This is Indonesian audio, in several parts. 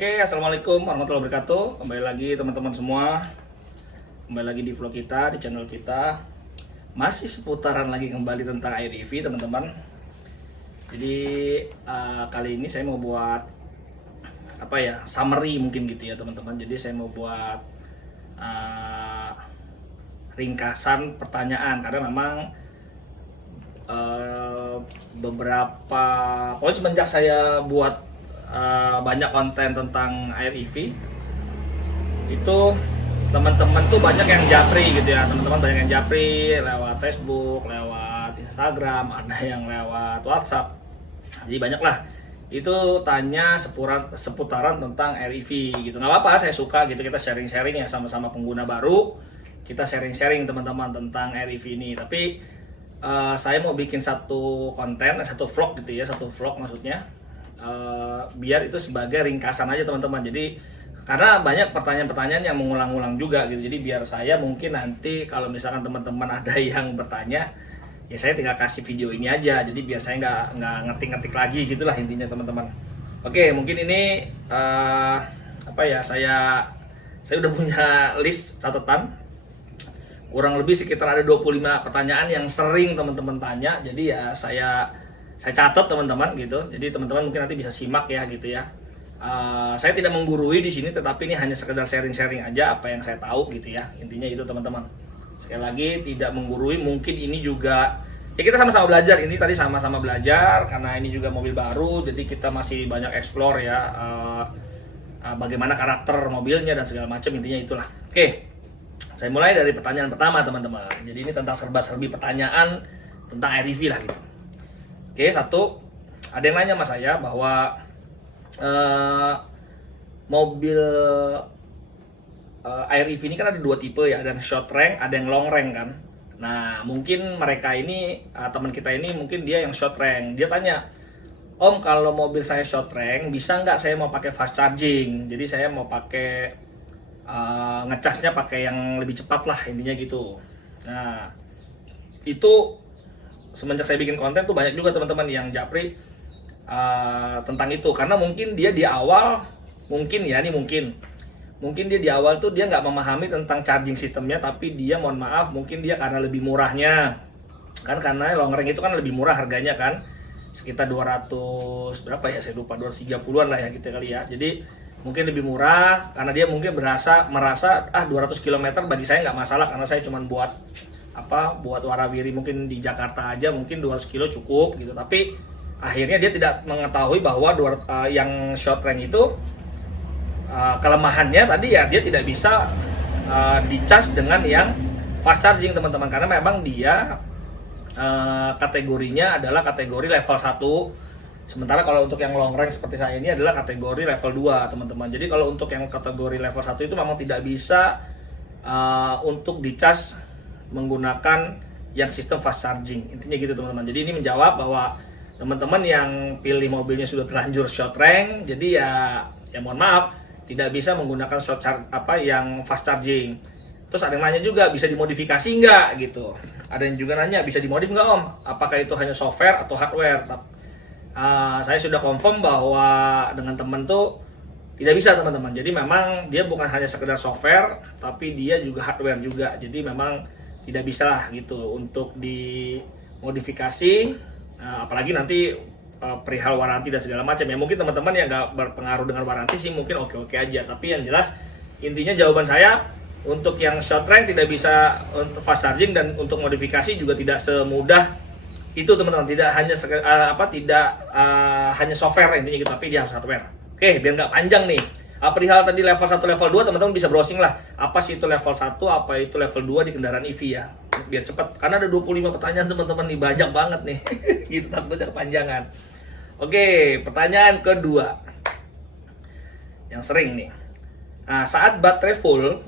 Oke, assalamualaikum warahmatullahi wabarakatuh. Kembali lagi teman-teman semua. Kembali lagi di vlog kita, di channel kita. Masih seputaran lagi kembali tentang iReview teman-teman. Jadi kali ini saya mau buat summary mungkin gitu ya teman-teman. Jadi saya mau buat ringkasan pertanyaan karena memang beberapa pokoknya semenjak saya buat banyak konten tentang iReview itu teman-teman tuh banyak yang japri gitu ya, teman-teman banyak yang japri lewat Facebook, lewat Instagram, ada yang lewat WhatsApp. Jadi banyak lah itu tanya seputaran tentang iReview gitu. Nggak apa-apa, saya suka gitu, kita sharing-sharing ya, sama-sama pengguna baru, kita sharing-sharing teman-teman tentang iReview ini. Tapi saya mau bikin satu konten, satu vlog gitu ya, satu vlog maksudnya, biar itu sebagai ringkasan aja teman-teman. Jadi karena banyak pertanyaan-pertanyaan yang mengulang-ulang juga gitu, jadi biar saya mungkin nanti kalau misalkan teman-teman ada yang bertanya, ya saya tinggal kasih video ini aja, jadi biar saya nggak ngetik-ngetik lagi gitulah intinya teman-teman. Oke, mungkin ini saya udah punya list catatan kurang lebih sekitar ada 25 pertanyaan yang sering teman-teman tanya. Jadi ya saya catat teman-teman gitu. Jadi teman-teman mungkin nanti bisa simak ya gitu ya. Saya tidak menggurui di sini, tetapi ini hanya sekedar sharing-sharing aja apa yang saya tahu gitu ya. Intinya itu teman-teman. Sekali lagi tidak menggurui, mungkin ini juga ya kita sama-sama belajar. Ini tadi sama-sama belajar karena ini juga mobil baru, jadi kita masih banyak explore ya bagaimana karakter mobilnya dan segala macam, intinya itulah. Oke. Saya mulai dari pertanyaan pertama teman-teman. Jadi ini tentang serba-serbi pertanyaan tentang iReview lah gitu. Oke, satu, ada yang nanya sama saya bahwa mobil iReview ini kan ada dua tipe ya, ada yang short rank, ada yang long rank kan. Nah mungkin mereka ini, teman kita ini mungkin dia yang short rank. Dia tanya, Om kalau mobil saya short rank, bisa nggak saya mau pakai fast charging? Jadi saya mau pakai ngecasnya pakai yang lebih cepat lah intinya gitu. Nah itu semenjak saya bikin konten tuh banyak juga teman-teman yang japri tentang itu, karena mungkin dia di awal mungkin dia di awal tuh dia nggak memahami tentang charging sistemnya, tapi dia mohon maaf mungkin dia karena lebih murahnya kan, karena long range itu kan lebih murah harganya kan, sekitar 200 berapa ya saya lupa, 230-an lah ya gitu kali ya. Jadi mungkin lebih murah karena dia mungkin merasa 200 km bagi saya nggak masalah, karena saya cuma buat warawiri mungkin di Jakarta aja mungkin 200 kilo cukup gitu. Tapi akhirnya dia tidak mengetahui bahwa yang short range itu kelemahannya tadi ya, dia tidak bisa dicas dengan yang fast charging teman-teman, karena memang dia kategorinya adalah kategori level 1. Sementara kalau untuk yang long range seperti saya ini adalah kategori level 2 teman-teman. Jadi kalau untuk yang kategori level 1 itu memang tidak bisa untuk dicas menggunakan yang sistem fast charging. Intinya gitu teman-teman. Jadi ini menjawab bahwa teman-teman yang pilih mobilnya sudah terlanjur short rank, jadi ya mohon maaf tidak bisa menggunakan yang fast charging. Terus ada yang nanya juga, bisa dimodifikasi nggak gitu. Ada yang juga nanya, bisa dimodif nggak Om? Apakah itu hanya software atau hardware? Saya sudah confirm bahwa dengan teman tuh tidak bisa teman-teman. Jadi memang dia bukan hanya sekedar software, tapi dia juga hardware juga. Jadi memang tidak bisa lah gitu untuk dimodifikasi, apalagi nanti perihal waranti dan segala macam ya. Mungkin teman-teman yang nggak berpengaruh dengan waranti sih mungkin oke-oke aja. Tapi yang jelas intinya jawaban saya untuk yang short rank tidak bisa untuk fast charging, dan untuk modifikasi juga tidak semudah itu teman-teman. Tidak hanya hanya software intinya gitu, tapi dia harus hardware. Oke, biar nggak panjang nih. Perihal tadi level 1, level 2 teman-teman bisa browsing lah. Apa sih itu level 1, apa itu level 2 di kendaraan EV ya. Biar cepat, karena ada 25 pertanyaan teman-teman nih, banyak banget nih. Gitu, takutnya kepanjangan. Oke, pertanyaan kedua. Yang sering nih. Saat baterai full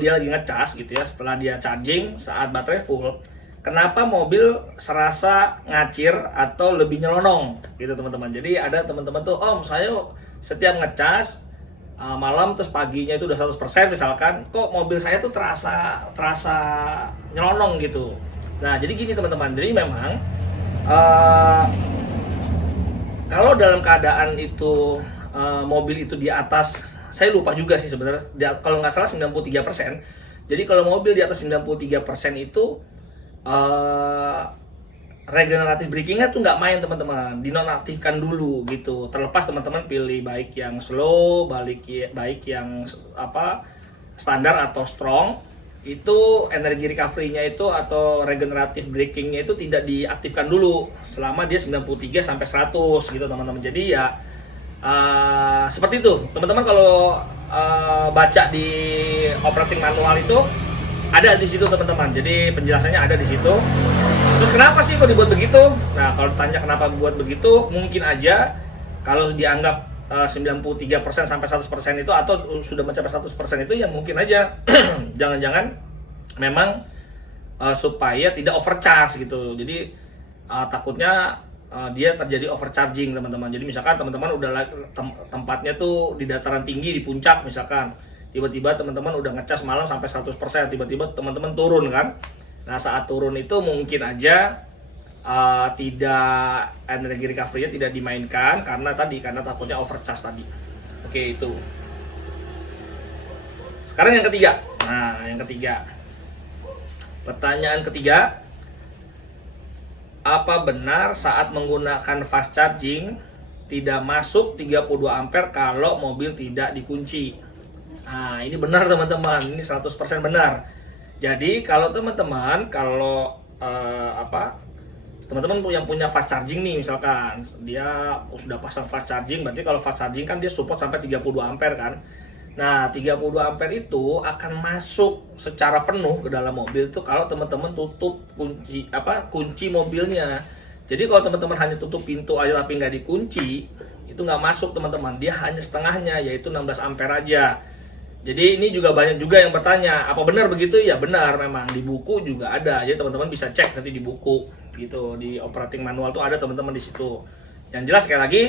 dia lagi ngecas gitu ya, setelah dia charging, saat baterai full, kenapa mobil serasa ngacir atau lebih nyelonong gitu teman-teman. Jadi ada teman-teman tuh, Om saya setiap ngecas malam terus paginya itu udah 100% misalkan, kok mobil saya tuh terasa nyelonong gitu. Nah jadi gini teman-teman, jadi memang kalau dalam keadaan itu mobil itu di atas, saya lupa juga sih sebenarnya, kalau nggak salah 93%. Jadi kalau mobil di atas 93% itu regeneratif brakingnya tuh nggak main teman-teman, dinonaktifkan dulu gitu. Terlepas teman-teman pilih baik yang slow, baik yang standar atau strong, itu energi recovery-nya itu atau regeneratif brakingnya itu tidak diaktifkan dulu selama dia 93 sampai 100 gitu teman-teman. Jadi ya seperti itu teman-teman. Kalau baca di operating manual itu ada di situ teman-teman, jadi penjelasannya ada di situ. Terus kenapa sih kok dibuat begitu? Nah, kalau tanya kenapa buat begitu, mungkin aja kalau dianggap 93% sampai 100% itu atau sudah mencapai 100% itu ya mungkin aja jangan-jangan memang supaya tidak overcharge gitu. Jadi takutnya dia terjadi overcharging teman-teman. Jadi misalkan teman-teman udah tempatnya tuh di dataran tinggi di puncak misalkan, tiba-tiba teman-teman udah ngecas malam sampai 100%, tiba-tiba teman-teman turun kan. Nah, saat turun itu mungkin aja tidak, energi recovery-nya tidak dimainkan karena takutnya overcharge tadi. Oke, itu. Sekarang yang ketiga. Nah, yang ketiga. Pertanyaan ketiga. Apa benar saat menggunakan fast charging tidak masuk 32 ampere kalau mobil tidak dikunci? Nah, ini benar teman-teman, ini 100% benar. Jadi kalau teman-teman teman-teman yang punya fast charging nih, misalkan dia sudah pasang fast charging, berarti kalau fast charging kan dia support sampai 32 ampere kan. Nah, 32 ampere itu akan masuk secara penuh ke dalam mobil itu kalau teman-teman tutup kunci mobilnya. Jadi kalau teman-teman hanya tutup pintu aja tapi nggak dikunci, itu nggak masuk teman-teman. Dia hanya setengahnya, yaitu 16 ampere aja. Jadi ini juga banyak juga yang bertanya, apa benar begitu? Ya benar, memang di buku juga ada. Jadi teman-teman bisa cek nanti di buku gitu, di operating manual tuh ada teman-teman di situ. Yang jelas sekali lagi,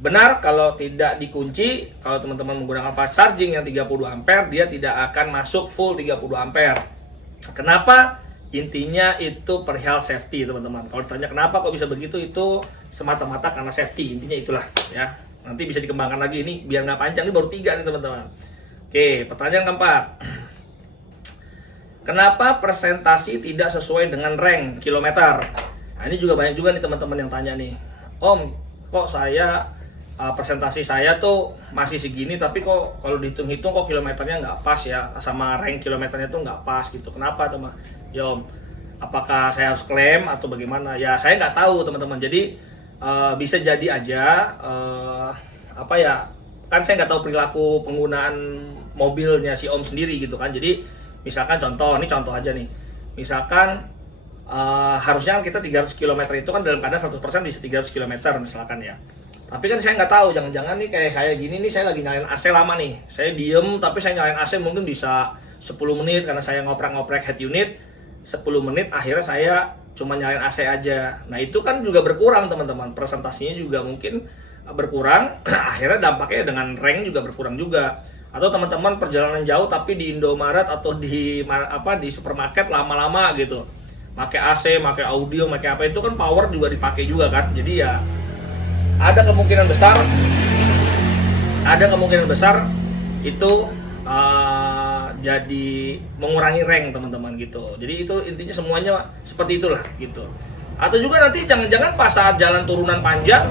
benar kalau tidak dikunci, kalau teman-teman menggunakan fast charging yang 30 ampere, dia tidak akan masuk full 30 ampere. Kenapa? Intinya itu perihal safety teman-teman. Kalau ditanya kenapa kok bisa begitu, itu semata-mata karena safety. Intinya itulah ya. Nanti bisa dikembangkan lagi, ini biar nggak panjang, ini baru 3 nih teman-teman. Oke, pertanyaan keempat. Kenapa presentasi tidak sesuai dengan rank kilometer? Nah, ini juga banyak juga nih teman-teman yang tanya nih. Om, kok saya presentasi saya tuh masih segini, tapi kok kalau dihitung-hitung kok kilometernya nggak pas ya, sama rank kilometernya tuh nggak pas gitu. Kenapa teman? Ya Om, apakah saya harus klaim atau bagaimana? Ya saya nggak tahu teman-teman. Jadi bisa jadi aja kan saya nggak tahu perilaku penggunaan mobilnya si Om sendiri gitu kan. Jadi misalkan ini contoh aja nih. Misalkan harusnya kita 300 km itu kan dalam keadaan 100% di 300 km misalkan ya. Tapi kan saya nggak tahu, jangan-jangan nih kayak saya gini nih, saya lagi nyalain AC lama nih. Saya diem tapi saya nyalain AC mungkin bisa 10 menit karena saya ngoprek-ngoprek head unit. 10 menit akhirnya saya cuma nyalain AC aja. Nah itu kan juga berkurang teman-teman, presentasinya juga mungkin berkurang. Akhirnya dampaknya dengan rank juga berkurang juga. Atau teman-teman perjalanan jauh tapi di Indomaret atau di supermarket lama-lama gitu, pakai AC, pakai audio, pakai apa, itu kan power juga dipakai juga kan. Jadi ya ada kemungkinan besar itu jadi mengurangi rank teman-teman gitu. Jadi itu intinya semuanya seperti itulah gitu. Atau juga nanti jangan-jangan pas saat jalan turunan panjang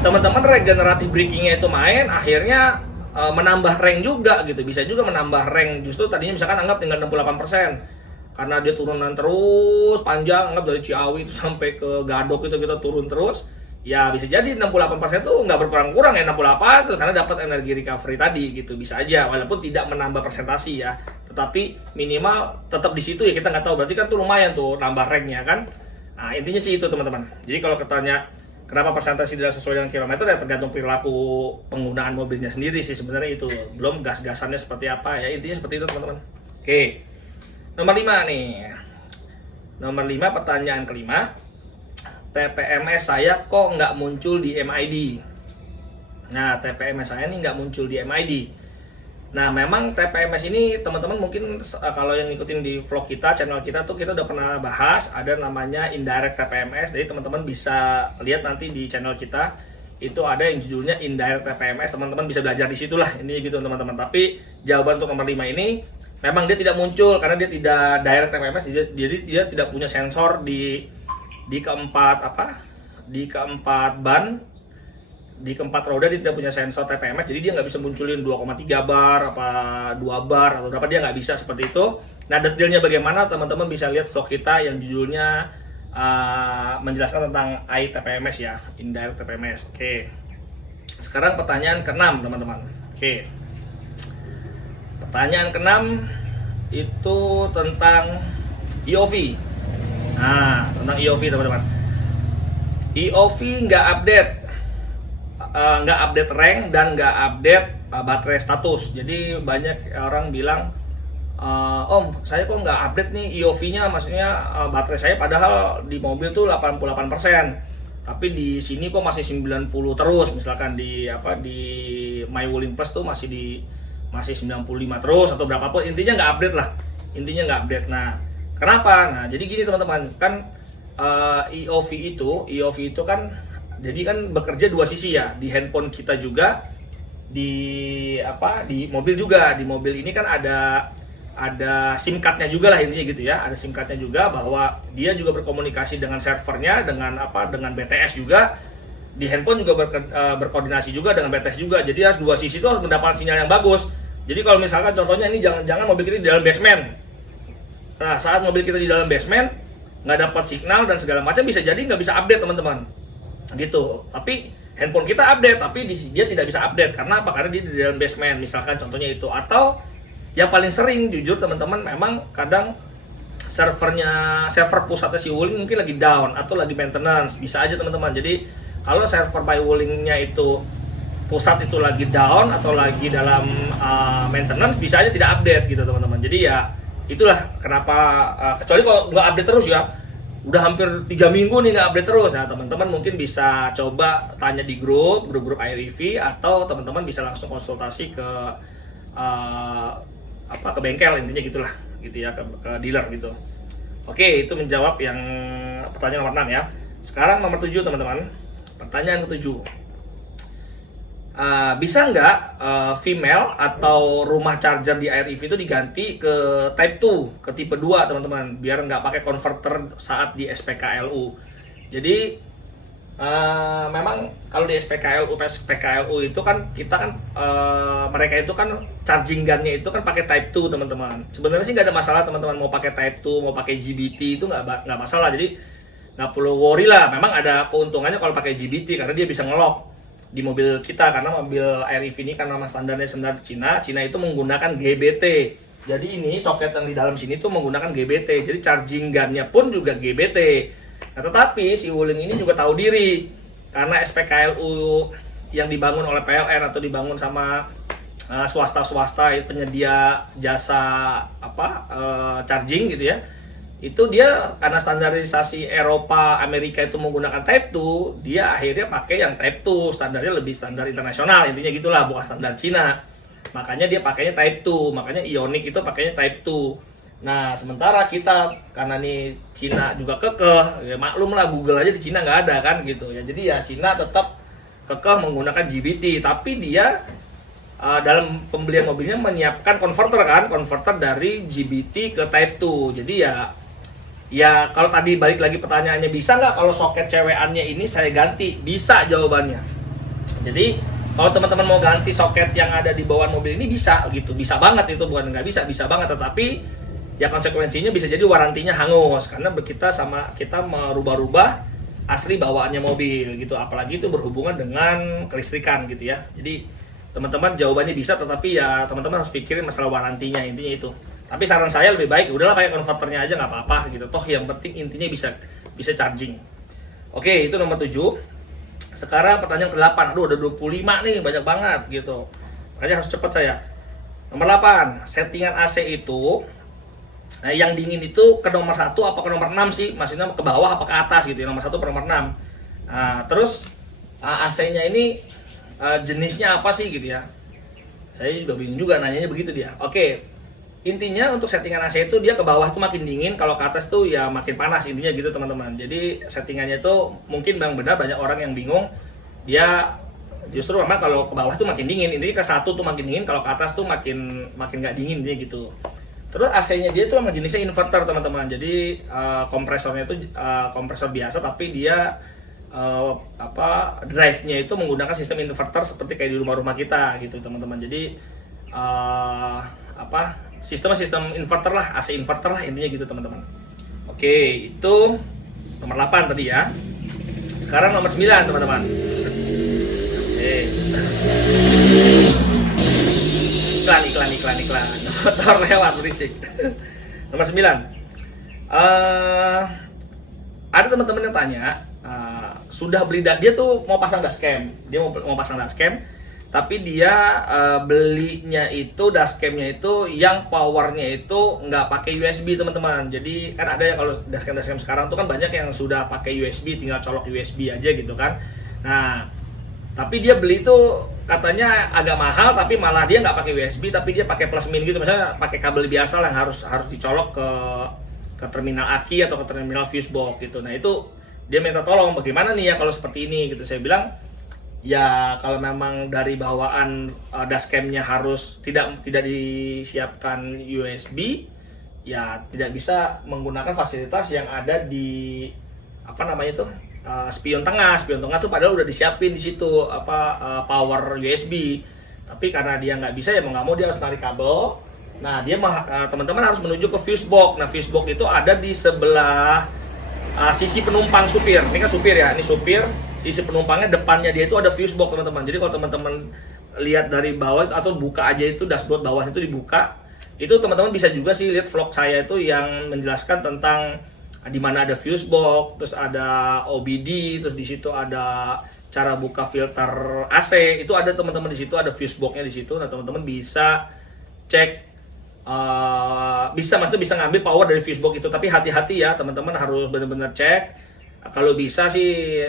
teman-teman regeneratif brakingnya itu main, akhirnya menambah rank juga gitu. Bisa juga menambah rank, justru tadinya misalkan anggap tinggal 68%, karena dia turunan terus panjang, anggap dari Ciawi itu sampai ke Gadok itu kita turun terus, ya bisa jadi 68% tuh nggak berkurang-kurang ya, 68 terus, karena dapat energi recovery tadi gitu. Bisa aja, walaupun tidak menambah presentasi ya, tetapi minimal tetap di situ ya, kita nggak tahu, berarti kan tuh lumayan tuh nambah ranknya kan. Nah intinya sih itu teman-teman. Jadi kalau ketanya kenapa presentasi tidak sesuai dengan kilometer, ya tergantung perilaku penggunaan mobilnya sendiri sih sebenarnya itu. Belum gas-gasannya seperti apa ya, intinya seperti itu teman-teman. Oke, nomor 5 nih. Nomor 5, pertanyaan kelima. TPMS saya kok nggak muncul di MID? Nah, TPMS saya ini nggak muncul di MID. Nah, memang TPMS ini teman-teman mungkin kalau yang ngikutin di vlog kita, channel kita tuh kita udah pernah bahas, ada namanya indirect TPMS. Jadi teman-teman bisa lihat nanti di channel kita itu ada yang judulnya indirect TPMS. Teman-teman bisa belajar di situlah ini gitu teman-teman. Tapi jawaban untuk nomor 5 ini memang dia tidak muncul karena dia tidak direct TPMS, jadi dia tidak punya sensor di keempat di keempat ban, di keempat roda dia tidak punya sensor TPMS, jadi dia nggak bisa munculin 2,3 bar apa 2 bar atau berapa, dia nggak bisa seperti itu. Nah, detailnya bagaimana teman-teman bisa lihat vlog kita yang judulnya menjelaskan tentang ITPMS ya, indirect TPMS. Oke. Sekarang pertanyaan ke-6 teman-teman. Oke. Pertanyaan ke-6 itu tentang EOV. Nah, tentang EOV teman-teman. EOV nggak update rank dan nggak update baterai status. Jadi banyak orang bilang, Om, saya kok nggak update nih EOV-nya, maksudnya baterai saya padahal di mobil tuh 88%, tapi di sini kok masih 90 terus, misalkan di MyWuling Plus tuh masih 95 terus atau berapapun, intinya nggak update lah, intinya nggak update. Nah, kenapa? Nah, jadi gini teman-teman, kan EOV itu kan jadi kan bekerja dua sisi ya, di handphone kita juga, di mobil juga. Di mobil ini kan ada SIM card-nya juga lah intinya gitu ya. Ada SIM card-nya juga, bahwa dia juga berkomunikasi dengan servernya, dengan BTS juga. Di handphone juga berkoordinasi juga dengan BTS juga. Jadi harus dua sisi itu harus mendapat sinyal yang bagus. Jadi kalau misalkan contohnya ini jangan mobil kita di dalam basement. Nah, saat mobil kita di dalam basement nggak dapat signal dan segala macam, bisa jadi nggak bisa update teman-teman. Gitu. Tapi handphone kita update, tapi dia tidak bisa update karena apa? Karena dia di dalam basement. Misalkan contohnya itu. Atau yang paling sering jujur teman-teman, memang kadang server pusatnya si Wuling mungkin lagi down atau lagi maintenance, bisa aja teman-teman. Jadi kalau server MyWuling-nya itu pusat itu lagi down atau lagi dalam maintenance, bisa aja tidak update gitu teman-teman. Jadi ya itulah kenapa, kecuali kalau nggak update terus ya, udah hampir 3 minggu nih nggak update terus. Nah, teman-teman mungkin bisa coba tanya di grup iReview, atau teman-teman bisa langsung konsultasi ke ke bengkel, intinya gitulah gitu ya, ke dealer gitu. Oke, itu menjawab yang pertanyaan nomor 6 ya. Sekarang nomor 7 teman-teman. Pertanyaan ke-7. Bisa nggak female atau rumah charger di iReview itu diganti ke Type 2, ke tipe 2 teman-teman, biar nggak pakai converter saat di SPKLU. Jadi memang kalau di SPKLU itu kan kita kan mereka itu kan charging gun-nya itu kan pakai Type 2 teman-teman. Sebenarnya sih nggak ada masalah teman-teman, mau pakai Type 2 mau pakai GBT itu nggak masalah. Jadi nggak perlu worry lah. Memang ada keuntungannya kalau pakai GBT karena dia bisa ngelock di mobil kita, karena mobil iReview ini kan nama standarnya standar Cina itu menggunakan GBT. Jadi ini soket yang di dalam sini tuh menggunakan GBT. Jadi charging gun-nya pun juga GBT. Nah, tetapi si Wuling ini juga tahu diri, karena SPKLU yang dibangun oleh PLN atau dibangun sama swasta-swasta penyedia jasa charging gitu ya. Itu dia karena standarisasi Eropa, Amerika itu menggunakan Type 2, dia akhirnya pakai yang Type 2, standarnya lebih standar internasional, intinya gitulah, bukan standar Cina. Makanya dia pakainya Type 2, makanya Ioniq itu pakainya Type 2. Nah, sementara kita karena nih Cina juga kekeh, ya maklum lah, Google aja di Cina nggak ada kan gitu ya. Jadi ya Cina tetap kekeh menggunakan GBT, tapi dia dalam pembelian mobilnya menyiapkan konverter dari GBT ke Type 2. Jadi ya kalau tadi balik lagi pertanyaannya, bisa nggak kalau soket cewekannya ini saya ganti? Bisa jawabannya. Jadi kalau teman-teman mau ganti soket yang ada di bawah mobil ini bisa gitu, bisa banget, itu bukan nggak bisa, bisa banget. Tetapi ya konsekuensinya bisa jadi warantinya hangus karena kita merubah-rubah asli bawaannya mobil gitu, apalagi itu berhubungan dengan kelistrikan gitu ya. Jadi teman-teman jawabannya bisa, tetapi ya teman-teman harus pikirin masalah warantinya, intinya itu. Tapi saran saya lebih baik udahlah pakai konverternya aja, nggak apa-apa gitu, toh yang penting intinya bisa charging. Oke, itu nomor 7. Sekarang pertanyaan ke-8. Aduh, ada 25 nih, banyak banget gitu, makanya harus cepat saya. Nomor 8, settingan AC itu, nah yang dingin itu ke nomor 1 apa ke nomor 6 sih? Maksudnya ke bawah apa ke atas gitu ya, nomor 1 ke nomor 6. Nah, terus AC-nya ini jenisnya apa sih gitu ya? Saya juga bingung juga nanyanya begitu dia. Oke, intinya untuk settingan AC itu dia ke bawah itu makin dingin, kalau ke atas tuh ya makin panas, intinya gitu teman-teman. Jadi settingannya itu mungkin benar banyak orang yang bingung dia justru memang kalau ke bawah tuh makin dingin, intinya ke satu tuh makin dingin, kalau ke atas tuh makin makin nggak dingin dia gitu. Terus AC-nya dia tuh emang jenisnya inverter teman-teman, jadi kompresornya tuh kompresor biasa tapi dia drive-nya itu menggunakan sistem inverter seperti kayak di rumah-rumah kita gitu teman-teman. Jadi sistem inverter lah, AC inverter lah intinya gitu teman-teman. Oke, itu nomor 8 tadi ya. Sekarang nomor 9 teman-teman. Oke. Iklan. Motor lewat berisik. Nomor 9. Ada teman-teman yang tanya, sudah beli dia tuh mau pasang dashcam. Dia mau pasang dashcam, tapi dia belinya itu dashcamnya itu yang powernya itu nggak pakai USB teman-teman. Jadi kan ada yang kalau dashcam sekarang tuh kan banyak yang sudah pakai USB, tinggal colok USB aja gitu kan. Nah, tapi dia beli tuh katanya agak mahal, tapi malah dia nggak pakai USB, tapi dia pakai plus min gitu, misalnya pakai kabel biasa yang harus dicolok ke terminal aki atau ke terminal fuse box gitu. Nah itu dia minta tolong bagaimana nih ya kalau seperti ini gitu. Saya bilang ya kalau memang dari bawaan dashcamnya harus tidak disiapkan USB, ya tidak bisa menggunakan fasilitas yang ada di spion tengah tuh padahal udah disiapin di situ power USB, tapi karena dia nggak bisa ya mau nggak mau dia harus tarik kabel. Nah dia teman-teman harus menuju ke fuse box. Nah fuse box itu ada di sebelah sisi penumpang supir. Ini kan supir ya, ini supir, sisi penumpangnya depannya dia itu ada fuse box teman-teman. Jadi kalau teman-teman lihat dari bawah atau buka aja itu dashboard bawah itu dibuka, itu teman-teman bisa juga sih lihat vlog saya itu yang menjelaskan tentang di mana ada fuse box, terus ada OBD, terus di situ ada cara buka filter AC, itu ada teman-teman di situ, ada fuse box-nya di situ. Nah teman-teman bisa cek, maksudnya bisa ngambil power dari fuse box itu, tapi hati-hati ya teman-teman harus benar-benar cek. Kalau bisa sih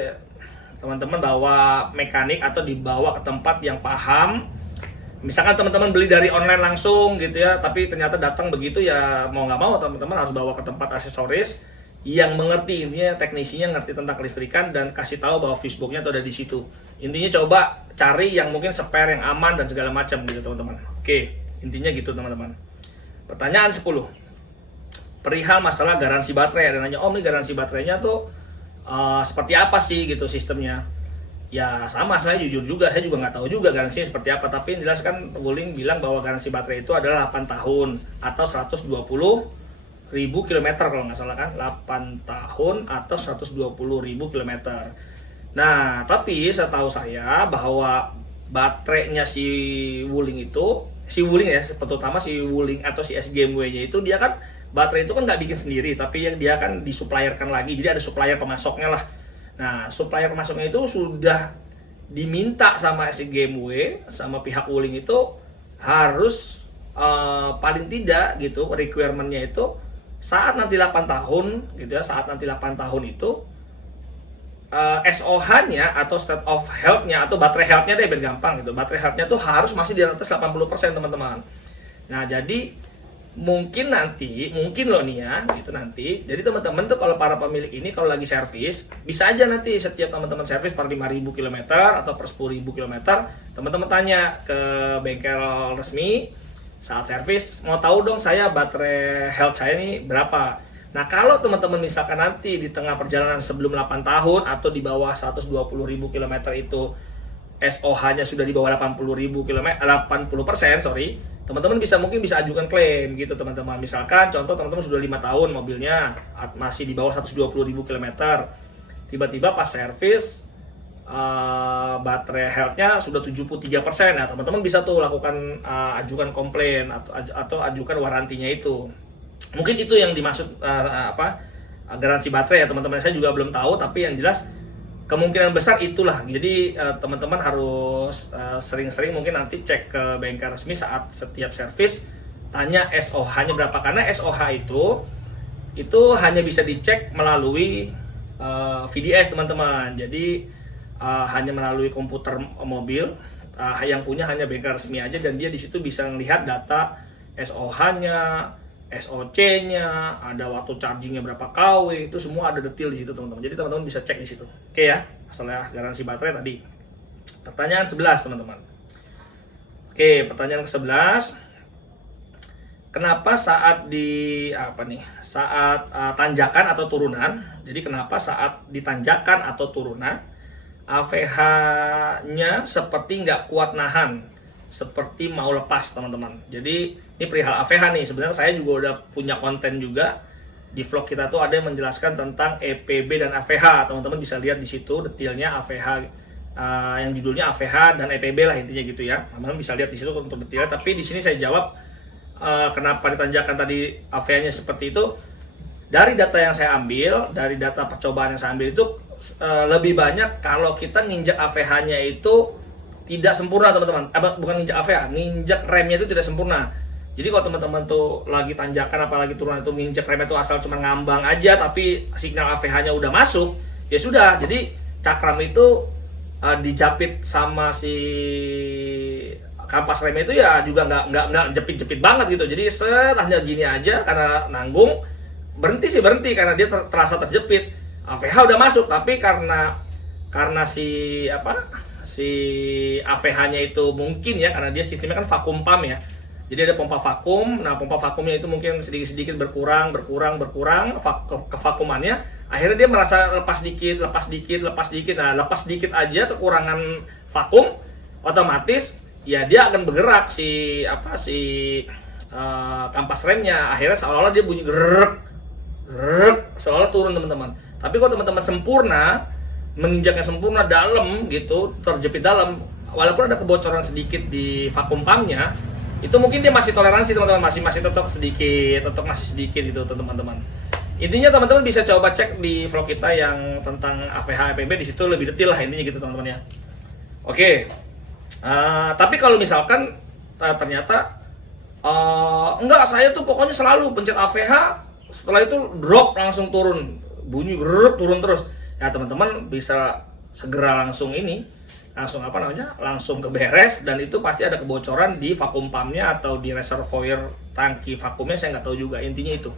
teman-teman bawa mekanik atau dibawa ke tempat yang paham. Misalkan teman-teman beli dari online langsung gitu ya, tapi ternyata datang begitu ya mau nggak mau teman-teman harus bawa ke tempat aksesoris yang mengerti, intinya teknisinya ngerti tentang kelistrikan dan kasih tahu bahwa fuse box-nya itu ada di situ. Intinya coba cari yang mungkin spare yang aman dan segala macam gitu teman-teman. Oke, intinya gitu teman-teman. Pertanyaan 10. Perihal masalah garansi baterai. Ada nanya, "Om, ini garansi baterainya tuh seperti apa sih gitu sistemnya?" Ya sama, saya jujur juga, saya juga nggak tahu juga garansinya seperti apa. Tapi yang jelas kan Wuling bilang bahwa garansi baterai itu adalah 8 tahun atau 120.000 kilometer kalau nggak salah kan, 8 tahun atau 120.000 kilometer. Nah tapi setahu saya bahwa baterainya si Wuling ya, terutama si Wuling atau si SGMW-nya itu dia kan baterai itu kan nggak bikin sendiri, tapi yang dia kan disuplierkan lagi, jadi ada supplier pemasoknya lah. Nah supplier pemasoknya itu sudah diminta sama SGMW sama pihak Wuling itu harus paling tidak gitu requirement-nya itu saat nanti 8 tahun gitu ya, saat nanti 8 tahun itu SOH-nya atau state of health-nya atau baterai health-nya deh biar gampang gitu. Baterai health-nya tuh harus masih di atas 80% teman-teman. Nah, jadi mungkin loh nih ya gitu nanti. Jadi teman-teman tuh kalau para pemilik ini kalau lagi servis, bisa aja nanti setiap teman-teman servis per 5.000 km atau per 10.000 km, teman-teman tanya ke bengkel resmi saat servis, mau tahu dong saya baterai health saya ini berapa. Nah kalau teman-teman misalkan nanti di tengah perjalanan sebelum 8 tahun atau di bawah 120.000 km itu SOH-nya sudah di bawah 80.000 km, 80%, teman-teman mungkin bisa ajukan klaim gitu teman-teman. Misalkan contoh teman-teman sudah 5 tahun mobilnya masih di bawah 120.000 km, tiba-tiba pas servis baterai health-nya sudah 73%. Nah teman-teman bisa tuh lakukan ajukan komplain atau ajukan warantinya itu. Mungkin itu yang dimaksud garansi baterai ya teman-teman. Saya juga belum tahu, tapi yang jelas kemungkinan besar itulah. Jadi teman-teman harus sering-sering mungkin nanti cek ke bengkel resmi saat setiap servis, tanya SOH-nya berapa, karena SOH itu hanya bisa dicek melalui VDS teman-teman. Jadi hanya melalui komputer mobil yang punya hanya bengkel resmi aja, dan dia di situ bisa melihat data SOH-nya, SOC-nya, ada waktu chargingnya berapa kW, itu semua ada detail di situ teman-teman. Jadi teman-teman bisa cek di situ. Oke ya, masalah garansi baterai tadi. Pertanyaan 11 teman-teman. Oke, pertanyaan ke-11. Kenapa saat tanjakan atau turunan, jadi kenapa saat di tanjakan atau turunan AVH-nya seperti nggak kuat nahan, seperti mau lepas teman-teman. Jadi ini perihal AVH nih, sebenarnya saya juga udah punya konten juga di vlog kita tuh, ada yang menjelaskan tentang EPB dan AVH. Teman-teman bisa lihat di situ detailnya AVH, yang judulnya AVH dan EPB lah intinya gitu ya. Teman-teman bisa lihat di situ untuk detailnya. Tapi di sini saya jawab kenapa ditanjakan tadi AVH-nya seperti itu. Dari data yang saya ambil, dari data percobaan yang saya ambil itu lebih banyak kalau kita nginjak AVH-nya itu tidak sempurna teman-teman. Bukan nginjak AVH, nginjak remnya itu tidak sempurna. Jadi kalau teman-teman tuh lagi tanjakan apalagi turunan itu nginjak remnya itu asal cuma ngambang aja tapi sinyal AVH-nya udah masuk, ya sudah. Jadi cakram itu dijapit sama si kampas remnya itu ya juga nggak jepit-jepit banget gitu. Jadi hanya gini aja karena nanggung, berhenti karena dia terasa terjepit. AVH udah masuk tapi karena si AVH-nya itu mungkin ya, karena dia sistemnya kan vakum pump ya. Jadi ada pompa vakum. Nah, pompa vakumnya itu mungkin sedikit-sedikit berkurang kevakumannya. Akhirnya dia merasa lepas dikit. Nah, lepas dikit aja kekurangan vakum, otomatis ya dia akan bergerak si kampas remnya. Akhirnya seolah-olah dia bunyi gerak, seolah turun teman-teman. Tapi kalau teman-teman sempurna, menginjaknya sempurna dalam gitu, terjepit dalam, walaupun ada kebocoran sedikit di vakum pumpnya, itu mungkin dia masih toleransi teman-teman, masih tetap masih sedikit gitu teman-teman. Intinya teman-teman bisa coba cek di vlog kita yang tentang AVH EPB, di situ lebih detail lah intinya gitu teman-teman ya. Oke. Tapi kalau misalkan ternyata enggak, saya tuh pokoknya selalu pencet AVH, setelah itu drop langsung turun, bunyi gerut turun terus. Ya teman-teman bisa segera langsung ke beres, dan itu pasti ada kebocoran di vakum pumpnya atau di reservoir tangki vakumnya, saya nggak tahu juga. Intinya itu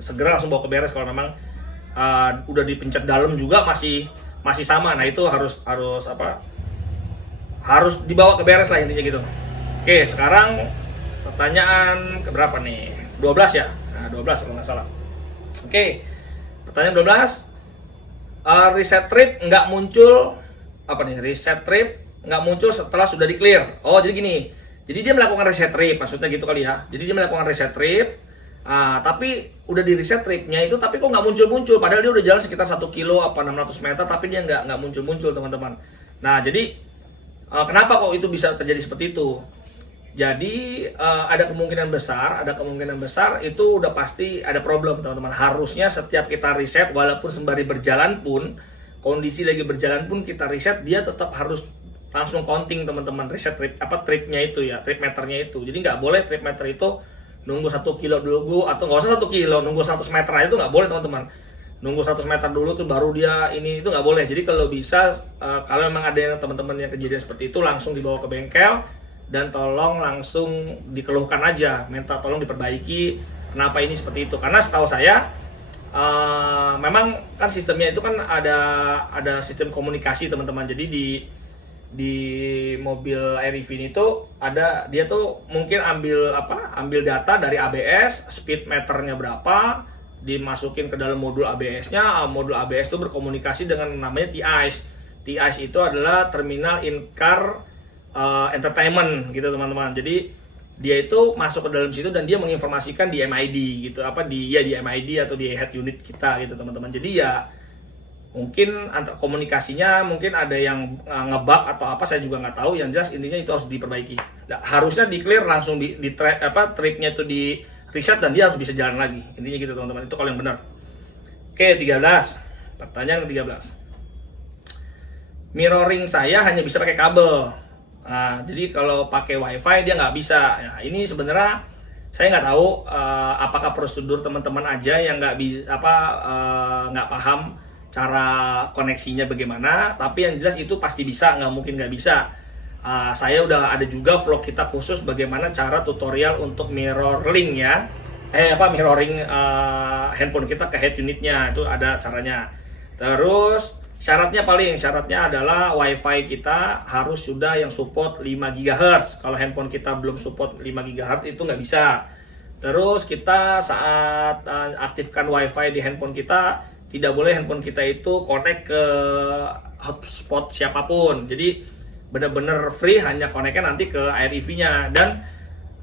segera langsung bawa ke beres kalau memang udah dipencet dalam juga masih sama. Nah itu harus dibawa ke beres lah intinya gitu. Oke, sekarang pertanyaan keberapa nih? 12 ya? Nah 12 kalau nggak salah. Oke, pertanyaan 12. Reset trip nggak muncul setelah sudah di clear. Oh jadi gini, jadi dia melakukan reset trip, maksudnya gitu kali ya. Jadi dia melakukan reset trip, tapi udah di reset tripnya itu, tapi kok nggak muncul, padahal dia udah jalan sekitar 1 kilo 600 meter, tapi dia nggak muncul teman-teman. Nah jadi kenapa kok itu bisa terjadi seperti itu? Jadi ada kemungkinan besar itu udah pasti ada problem teman-teman. Harusnya setiap kita reset, walaupun sembari berjalan pun, kondisi lagi berjalan pun kita reset, dia tetap harus langsung counting teman-teman, reset tripnya itu ya, trip meternya itu. Jadi nggak boleh trip meter itu nunggu 1 kilo dulu, atau nggak usah 1 kilo, nunggu 100 meter aja itu nggak boleh teman-teman. Nunggu 100 meter dulu tuh baru dia itu nggak boleh. Jadi kalau bisa, kalau memang ada yang teman-teman yang kejadian seperti itu, langsung dibawa ke bengkel dan tolong langsung dikeluhkan aja, minta tolong diperbaiki kenapa ini seperti itu. Karena setahu saya memang kan sistemnya itu kan ada sistem komunikasi teman-teman. Jadi di mobil REV ini tuh ada, dia tuh mungkin ambil data dari ABS, speed meternya berapa, dimasukin ke dalam modul ABS-nya. Modul ABS itu berkomunikasi dengan namanya TICE. TICE itu adalah Terminal In-Car Entertainment gitu teman-teman. Jadi dia itu masuk ke dalam situ dan dia menginformasikan di MID gitu, di MID atau di head unit kita gitu teman-teman. Jadi ya mungkin antar komunikasinya mungkin ada yang ngebug atau apa, saya juga nggak tahu. Yang jelas intinya itu harus diperbaiki. Nah, harusnya di clear langsung tripnya itu di reset dan dia harus bisa jalan lagi. Intinya gitu teman-teman, itu kalau yang benar. Oke, 13. Pertanyaan ke-13. Mirroring saya hanya bisa pakai kabel. Nah, jadi kalau pakai WiFi dia nggak bisa. Nah, ini sebenarnya saya nggak tahu apakah prosedur teman-teman aja yang nggak paham cara koneksinya bagaimana. Tapi yang jelas itu pasti bisa, nggak mungkin nggak bisa. Saya udah ada juga vlog kita khusus bagaimana cara tutorial untuk mirroring ya. Mirroring handphone kita ke head unitnya, itu ada caranya. Terus Syaratnya adalah WiFi kita harus sudah yang support 5 GHz. Kalau handphone kita belum support 5 GHz itu nggak bisa. Terus kita saat aktifkan WiFi di handphone kita, tidak boleh handphone kita itu connect ke hotspot siapapun. Jadi benar-benar free, hanya connect-nya nanti ke AirEV-nya. Dan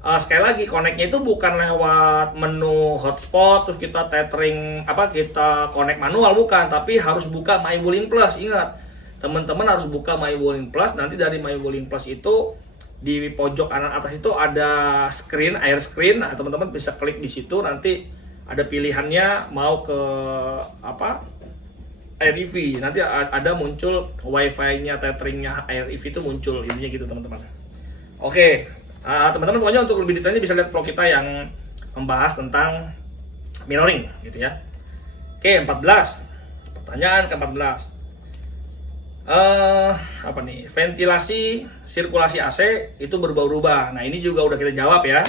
sekali lagi, connect-nya itu bukan lewat menu hotspot terus kita tethering kita connect manual, bukan, tapi harus buka MyWuling Plus. Ingat, teman-teman harus buka MyWuling Plus. Nanti dari MyWuling Plus itu di pojok kanan atas itu ada screen, air screen. Nah, teman-teman bisa klik di situ, nanti ada pilihannya mau ke AirEV. Nanti ada muncul WiFi-nya, tetheringnya AirEV itu muncul, intinya gitu teman-teman. Oke. Teman-teman pokoknya untuk lebih detailnya bisa lihat vlog kita yang membahas tentang mirroring gitu ya. Oke, 14. Pertanyaan ke-14. Ventilasi sirkulasi AC itu berubah-ubah. Nah, ini juga udah kita jawab ya.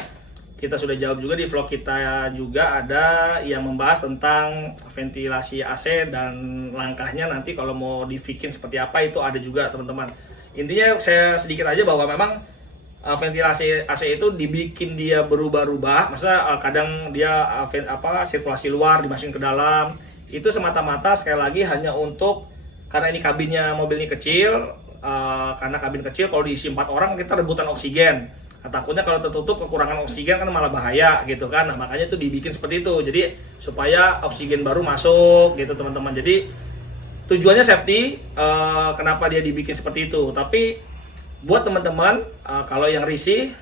Kita sudah jawab juga di vlog kita, juga ada yang membahas tentang ventilasi AC dan langkahnya nanti kalau mau dibikin seperti apa itu ada juga teman-teman. Intinya saya sedikit aja bahwa memang ventilasi AC itu dibikin dia berubah-ubah. Maksudnya kadang dia sirkulasi luar dimasukin ke dalam. Itu semata-mata sekali lagi hanya untuk karena ini kabinnya mobil ini kecil. Karena kabin kecil, kalau diisi 4 orang kita rebutan oksigen. Nah, takutnya kalau tertutup kekurangan oksigen kan malah bahaya gitu kan. Nah, makanya itu dibikin seperti itu. Jadi supaya oksigen baru masuk gitu teman-teman. Jadi tujuannya safety. Kenapa dia dibikin seperti itu? Tapi buat teman-teman kalau yang risih,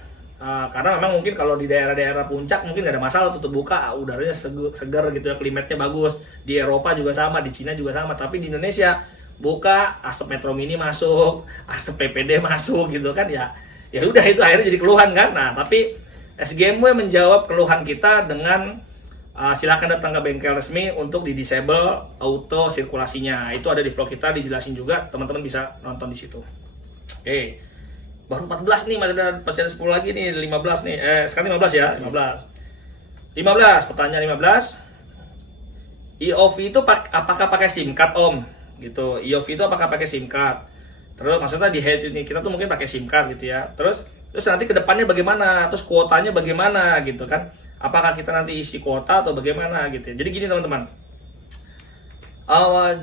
karena memang mungkin kalau di daerah-daerah puncak mungkin nggak ada masalah tutup buka, udaranya segar gitu ya, klimatnya bagus. Di Eropa juga sama, di Cina juga sama. Tapi di Indonesia buka, asap Metro Mini masuk, asap PPD masuk gitu kan ya. Ya udah, itu akhirnya jadi keluhan kan. Nah, tapi SGMW menjawab keluhan kita dengan silakan datang ke bengkel resmi untuk di disable auto sirkulasinya. Itu ada di vlog kita dijelasin juga, teman-teman bisa nonton di situ. Oke. Baru 14 nih, masih ada 10 lagi nih, 15 nih. Sekarang 15 ya, 15. 15, pertanyaan 15. EOV itu apakah pakai SIM card, Om? Gitu. EOV itu apakah pakai SIM card? Terus maksudnya di head ini kita tuh mungkin pakai SIM card gitu ya. Terus nanti ke depannya bagaimana? Terus kuotanya bagaimana gitu kan? Apakah kita nanti isi kuota atau bagaimana gitu ya. Jadi gini teman-teman.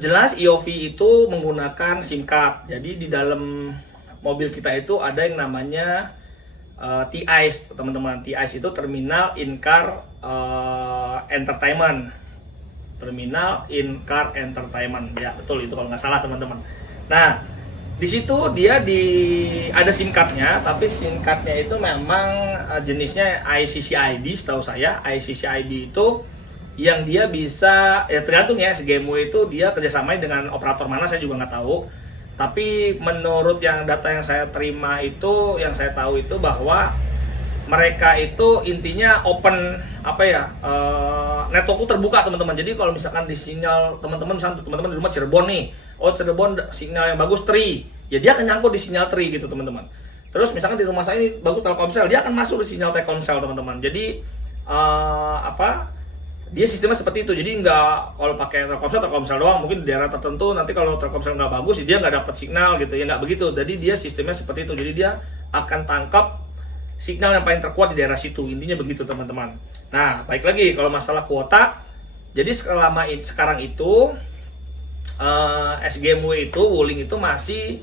Jelas EOV itu menggunakan SIM card. Jadi di dalam mobil kita itu ada yang namanya TICE, teman-teman. TICE itu Terminal In-Car Entertainment. Terminal In-Car Entertainment. Ya, betul itu kalau nggak salah, teman-teman. Nah, di situ dia ada SIM card-nya, tapi SIM card-nya itu memang jenisnya ICC-ID, setahu saya. ICC-ID itu yang dia bisa, ya tergantung ya, SGMW itu dia kerjasamanya dengan operator mana saya juga nggak tahu. Tapi menurut yang data yang saya terima itu, yang saya tahu itu bahwa mereka itu intinya open network terbuka teman-teman. Jadi kalau misalkan di sinyal teman-teman di rumah Cirebon nih, Cirebon sinyal yang bagus Tri, ya dia akan nyangkut di sinyal Tri gitu teman-teman. Terus misalkan di rumah saya ini bagus Telkomsel, dia akan masuk di sinyal Telkomsel teman-teman. Jadi dia sistemnya seperti itu. Jadi nggak kalau pakai Telkomsel doang, mungkin di daerah tertentu nanti kalau Telkomsel nggak bagus dia nggak dapat signal gitu ya, nggak begitu. Jadi dia sistemnya seperti itu. Jadi dia akan tangkap signal yang paling terkuat di daerah situ, intinya begitu teman-teman. Nah, baik lagi kalau masalah kuota, jadi sekarang itu SGMW itu Wuling itu masih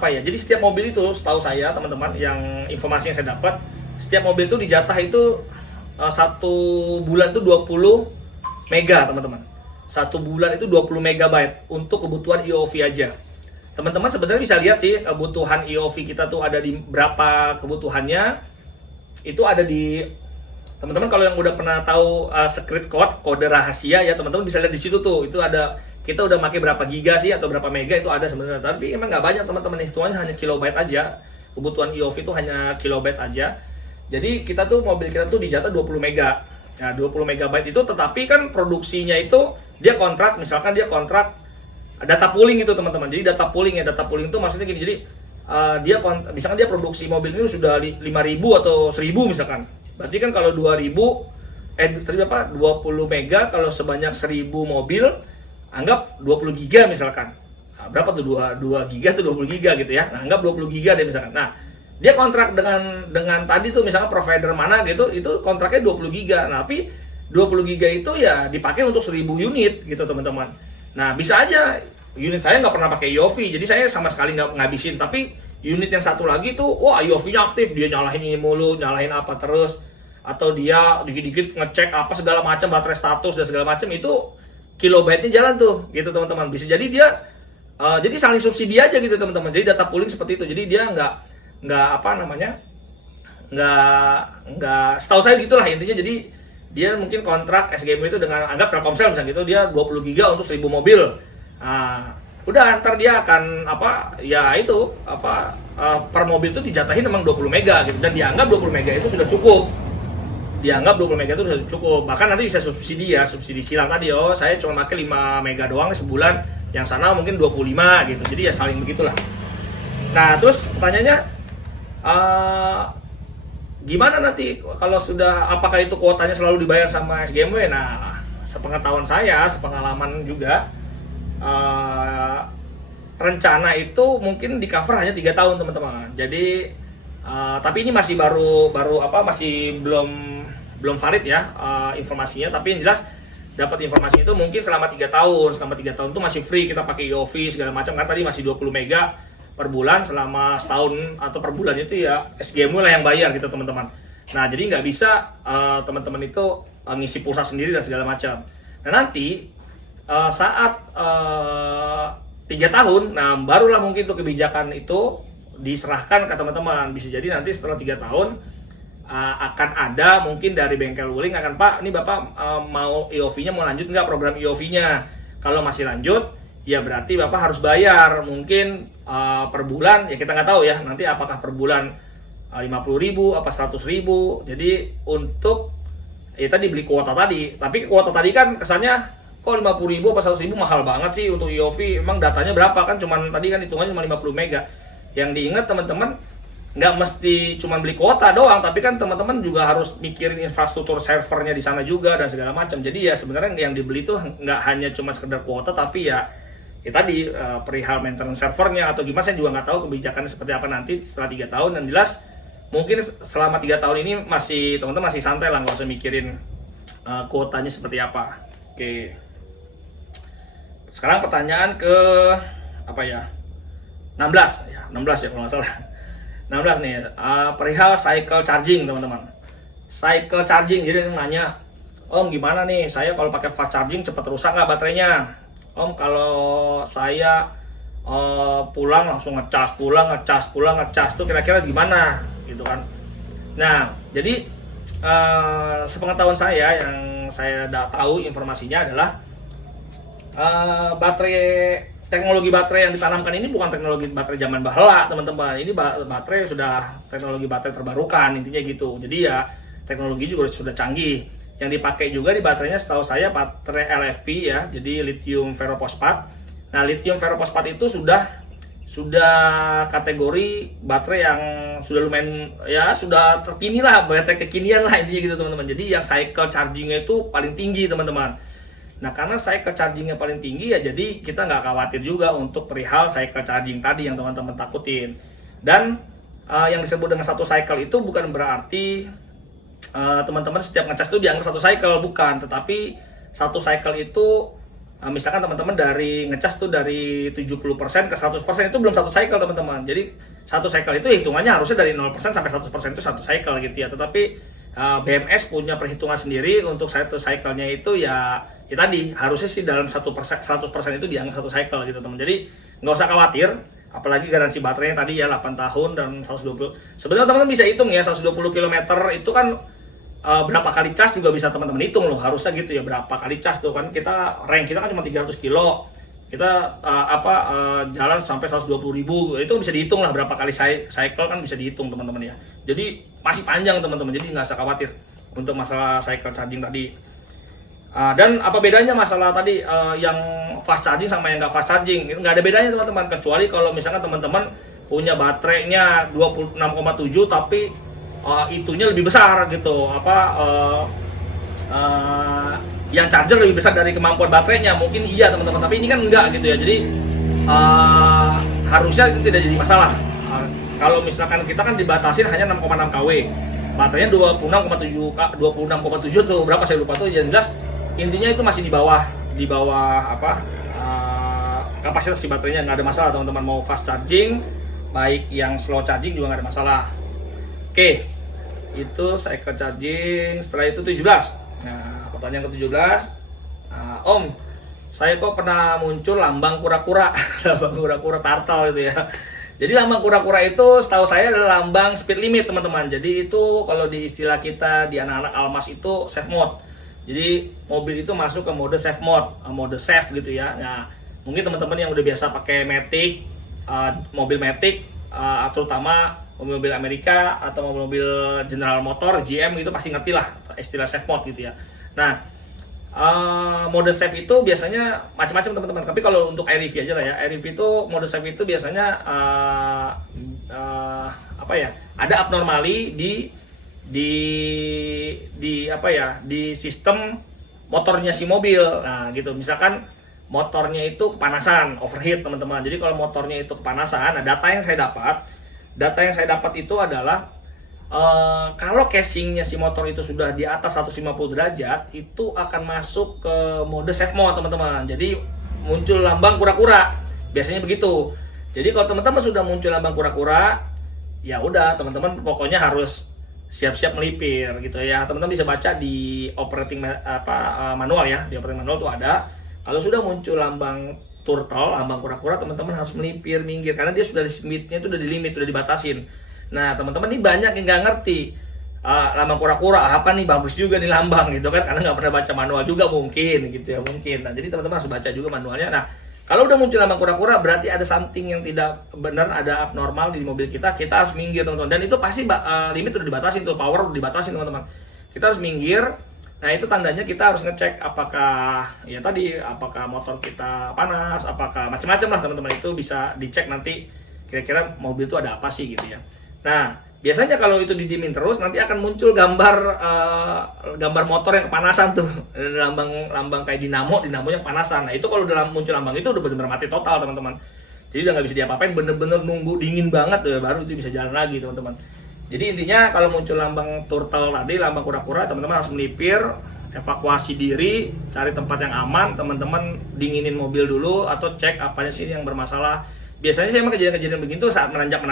jadi setiap mobil itu setahu saya teman-teman, yang informasi yang saya dapat, setiap mobil itu dijatah itu satu bulan itu 20 mega teman-teman. Satu bulan itu 20 megabyte untuk kebutuhan EOV aja. Teman-teman sebenarnya bisa lihat sih kebutuhan EOV kita tuh ada di berapa kebutuhannya. Itu ada di teman-teman kalau yang udah pernah tahu secret kode rahasia ya, teman-teman bisa lihat di situ tuh. Itu ada, kita udah pakai berapa giga sih atau berapa mega itu ada sebenarnya. Tapi emang nggak banyak teman-teman, hitungannya hanya kilobyte aja. Kebutuhan EOV itu hanya kilobyte aja. Jadi kita tuh mobil kita tuh dijatah 20 mega. Nah, 20 megabyte itu, tetapi kan produksinya itu dia kontrak, misalkan dia kontrak data pooling gitu teman-teman. Jadi data pooling itu maksudnya gini. Jadi misalkan dia produksi mobil ini sudah 5.000 atau 1.000 misalkan. Berarti kan kalau 20 mega kalau sebanyak 1.000 mobil, anggap 20 giga misalkan. Nah, berapa tuh 2 giga tuh 20 giga gitu ya. Nah, anggap 20 giga deh misalkan. Nah, dia kontrak dengan tadi tuh misalnya provider mana gitu, itu kontraknya 20 giga. Nah, tapi 20 giga itu ya dipakai untuk 1000 unit gitu teman-teman. Nah, bisa aja unit saya nggak pernah pakai IOV, jadi saya sama sekali nggak ngabisin. Tapi unit yang satu lagi tuh, wah IOV-nya aktif, dia nyalahin ini mulu, nyalahin apa terus, atau dia dikit-dikit ngecek apa segala macam, baterai status dan segala macam, itu kilobyte-nya jalan tuh gitu teman-teman. Bisa jadi dia jadi saling subsidi aja gitu teman-teman. Jadi data pooling seperti itu. Jadi dia nggak apa namanya, nggak setahu saya gitulah intinya. Jadi dia mungkin kontrak SGMW itu dengan, anggap Telkomsel misalnya gitu, dia 20 giga untuk 1000 mobil. Nah, udah ntar dia akan apa ya itu apa per mobil itu dijatahin memang 20 mega gitu, dan dianggap 20 mega itu sudah cukup. Dianggap 20 mega itu sudah cukup. Bahkan nanti bisa subsidi ya, subsidi silang tadi, oh saya cuma pakai 5 mega doang sebulan, yang sana mungkin 25 gitu. Jadi ya saling begitulah. Nah, terus pertanyaannya gimana nanti kalau sudah, apakah itu kuotanya selalu dibayar sama SGMW? Nah, sepengetahuan saya, sepengalaman juga, rencana itu mungkin di cover hanya 3 tahun teman-teman. Jadi tapi ini masih baru masih belum valid ya informasinya. Tapi yang jelas dapat informasi itu mungkin selama 3 tahun. Selama 3 tahun itu masih free kita pakai IOV segala macam, kan tadi masih 20 mega per bulan selama setahun, atau per bulan itu ya SGMW lah yang bayar gitu teman-teman. Nah, jadi nggak bisa teman-teman itu ngisi pulsa sendiri dan segala macam. Nah, nanti saat 3 tahun, nah barulah mungkin tuh kebijakan itu diserahkan ke teman-teman. Bisa jadi nanti setelah 3 tahun akan ada mungkin dari bengkel Wuling akan, Pak, ini Bapak mau IOV-nya mau lanjut nggak program IOV-nya? Kalau masih lanjut, ya berarti Bapak harus bayar mungkin per bulan, ya kita nggak tahu ya nanti apakah per bulan 50.000 apa 100.000. Jadi untuk ya tadi beli kuota tadi, tapi kuota tadi kan kesannya kok 50.000 apa 100.000 mahal banget sih untuk IOV. Emang datanya berapa? Kan cuman tadi kan hitungannya cuma 50 mega. Yang diingat teman-teman, nggak mesti cuma beli kuota doang, tapi kan teman-teman juga harus mikirin infrastruktur servernya di sana juga dan segala macam. Jadi ya sebenarnya yang dibeli itu nggak hanya cuma sekedar kuota, tapi ya tadi perihal maintenance servernya atau gimana, saya juga nggak tahu kebijakannya seperti apa nanti setelah 3 tahun. Dan jelas mungkin selama 3 tahun ini masih teman-teman masih santai lah, nggak usah mikirin kuotanya seperti apa. Oke, sekarang pertanyaan ke apa ya, 16 ya, 16 ya kalau nggak salah. 16 nih, perihal cycle charging teman-teman. Cycle charging, jadi nanya, Om gimana nih, saya kalau pakai fast charging cepat rusak nggak baterainya? Om, kalau saya pulang langsung ngecas, pulang ngecas tuh kira-kira gimana gitu kan. Nah, jadi sepengetahuan saya, yang saya tahu informasinya adalah teknologi baterai yang ditanamkan ini bukan teknologi baterai zaman baheula teman-teman. Ini baterai sudah teknologi baterai terbarukan intinya gitu. Jadi ya teknologi juga sudah canggih. Yang dipakai juga di baterainya setahu saya baterai LFP ya, jadi lithium ferrofosfat. Nah, lithium ferrofosfat itu sudah kategori baterai yang sudah lumayan ya, sudah terkini lah, baterai kekinian lah intinya gitu teman-teman. Jadi yang cycle chargingnya itu paling tinggi teman-teman. Nah, karena cycle chargingnya paling tinggi ya, jadi kita nggak khawatir juga untuk perihal cycle charging tadi yang teman-teman takutin. Dan yang disebut dengan satu cycle itu bukan berarti teman-teman setiap ngecas itu dianggap satu cycle, bukan. Tetapi satu cycle itu misalkan teman-teman dari ngecas tuh dari 70% ke 100% itu belum satu cycle teman-teman. Jadi satu cycle itu hitungannya harusnya dari 0% sampai 100% itu satu cycle gitu ya. Tetapi BMS punya perhitungan sendiri untuk satu cycle-nya itu ya tadi harusnya sih dalam 100% itu dianggap satu cycle gitu teman. Jadi nggak usah khawatir, apalagi garansi baterainya tadi ya 8 tahun dan 120. Sebenarnya teman-teman bisa hitung ya, 120 km itu kan berapa kali cas juga bisa teman-teman hitung loh, harusnya gitu ya, berapa kali cas tuh kan. Kita rank kita kan cuma 300 kilo, kita jalan sampai 120.000, itu bisa dihitung lah berapa kali cycle kan bisa dihitung teman-teman ya. Jadi masih panjang teman-teman, jadi nggak usah khawatir untuk masalah cycle charging tadi. Dan apa bedanya masalah tadi yang fast charging sama yang nggak fast charging? Itu nggak ada bedanya teman-teman, kecuali kalau misalkan teman-teman punya baterainya 26,7 tapi itunya lebih besar gitu, yang charger lebih besar dari kemampuan baterainya, mungkin iya teman-teman, tapi ini kan enggak gitu ya. Jadi harusnya itu tidak jadi masalah. Kalau misalkan kita kan dibatasin hanya 6,6 kW, baterainya 26,7 tuh berapa saya lupa tuh, yang jelas intinya itu masih di bawah apa kapasitas si baterainya, nggak ada masalah teman-teman. Mau fast charging baik yang slow charging juga nggak ada masalah. Oke, itu cycle charging. Setelah itu 17. Nah, pertanyaan ke-17, Om, saya kok pernah muncul lambang kura-kura, lambang kura-kura turtle gitu ya. Jadi lambang kura-kura itu setahu saya adalah lambang speed limit teman-teman. Jadi itu kalau di istilah kita di anak-anak Almas itu safe mode. Jadi mobil itu masuk ke mode safe mode, mode safe gitu ya. Nah, mungkin teman-teman yang udah biasa pakai Matic, mobil Matic, terutama mobil Amerika atau mobil General Motor, GM gitu pasti ngerti lah istilah safe mode gitu ya. Nah, mode safe itu biasanya macam-macam teman-teman. Tapi kalau untuk iRev aja lah ya. iRev itu mode safe itu biasanya apa ya? Ada abnormali di apa ya? Di sistem motornya si mobil. Nah, gitu. Misalkan motornya itu kepanasan, overheat teman-teman. Jadi kalau motornya itu kepanasan, nah data yang saya dapat itu adalah kalau casingnya si motor itu sudah di atas 150 derajat, itu akan masuk ke mode safe mode teman-teman. Jadi muncul lambang kura-kura, biasanya begitu. Jadi kalau teman-teman sudah muncul lambang kura-kura, ya udah teman-teman pokoknya harus siap-siap melipir gitu ya. Teman-teman bisa baca di operating manual ya, di operating manual tuh ada. Kalau sudah muncul lambang turtle, lambang kura-kura, teman-teman harus melipir, minggir, karena dia sudah di limitnya, itu udah di limit, udah dibatasin. Nah, teman-teman ini banyak yang nggak ngerti lambang kura-kura apa nih, bagus juga nih lambang gitu kan, karena nggak pernah baca manual juga mungkin gitu ya, mungkin. Nah, jadi teman-teman harus baca juga manualnya. Nah, kalau udah muncul lambang kura-kura berarti ada something yang tidak benar, ada abnormal di mobil kita harus minggir teman-teman. Dan itu pasti limit udah dibatasin tuh, power udah dibatasin teman-teman. Kita harus minggir. Nah, itu tandanya kita harus ngecek apakah ya tadi, apakah motor kita panas, apakah macam-macam lah teman-teman. Itu bisa dicek nanti kira-kira mobil itu ada apa sih gitu ya. Nah, biasanya kalau itu didimin terus nanti akan muncul gambar motor yang kepanasan tuh, lambang kayak dinamonya kepanasan. Nah, itu kalau udah muncul lambang itu udah benar-benar mati total teman-teman. Jadi udah nggak bisa diapa-apain, bener-bener nunggu dingin banget tuh ya, baru itu bisa jalan lagi teman-teman. Jadi intinya kalau muncul lambang turtle tadi, lambang kura-kura, teman-teman harus melipir, evakuasi diri, cari tempat yang aman, teman-teman dinginin mobil dulu atau cek apa sih yang bermasalah. Biasanya saya emang kejadian-kejadian begitu saat menanjak.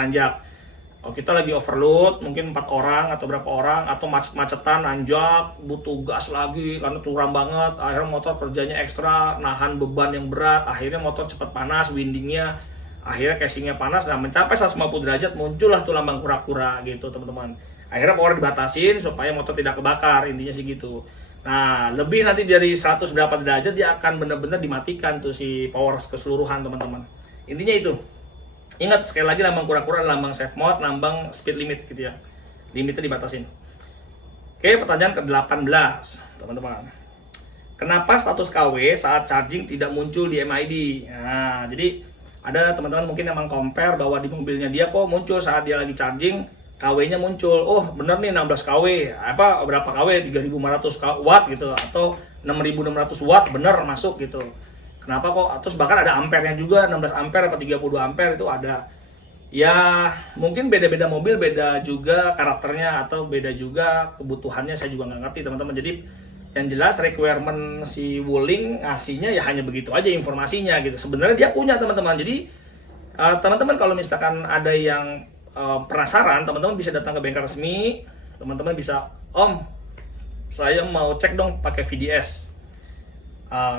Oh, kita lagi overload, mungkin 4 orang atau berapa orang, atau macet-macetan, nanjak, butuh gas lagi karena curam banget. Akhirnya motor kerjanya ekstra, nahan beban yang berat. Akhirnya motor cepat panas, windingnya, akhirnya casingnya panas. Nah, mencapai 150 derajat muncullah tuh lambang kura-kura gitu teman-teman. Akhirnya power dibatasin supaya motor tidak kebakar, intinya sih gitu. Nah, lebih nanti dari 100 berapa derajat dia akan benar-benar dimatikan tuh si power keseluruhan teman-teman. Intinya itu. Ingat sekali lagi, lambang kura-kura, lambang safe mode, lambang speed limit gitu ya. Limitnya dibatasin. Oke, pertanyaan ke-18, teman-teman. Kenapa status KW saat charging tidak muncul di MID? Nah, jadi ada teman-teman mungkin yang meng-compare bahwa di mobilnya dia kok muncul saat dia lagi charging, KW-nya muncul. Oh, bener nih 16 KW. Berapa KW? 3500 watt gitu atau 6600 watt bener masuk gitu. Kenapa kok? Terus bahkan ada ampernya juga, 16 ampere atau 32 ampere itu ada. Ya, mungkin beda-beda mobil, beda juga karakternya atau beda juga kebutuhannya, saya juga nggak ngerti teman-teman. Jadi yang jelas requirement si Wuling ngasihnya ya hanya begitu aja informasinya gitu. Sebenarnya dia punya teman-teman. Jadi teman-teman kalau misalkan ada yang penasaran, teman-teman bisa datang ke bengkel resmi. Teman-teman bisa, Om, saya mau cek dong pakai VDS.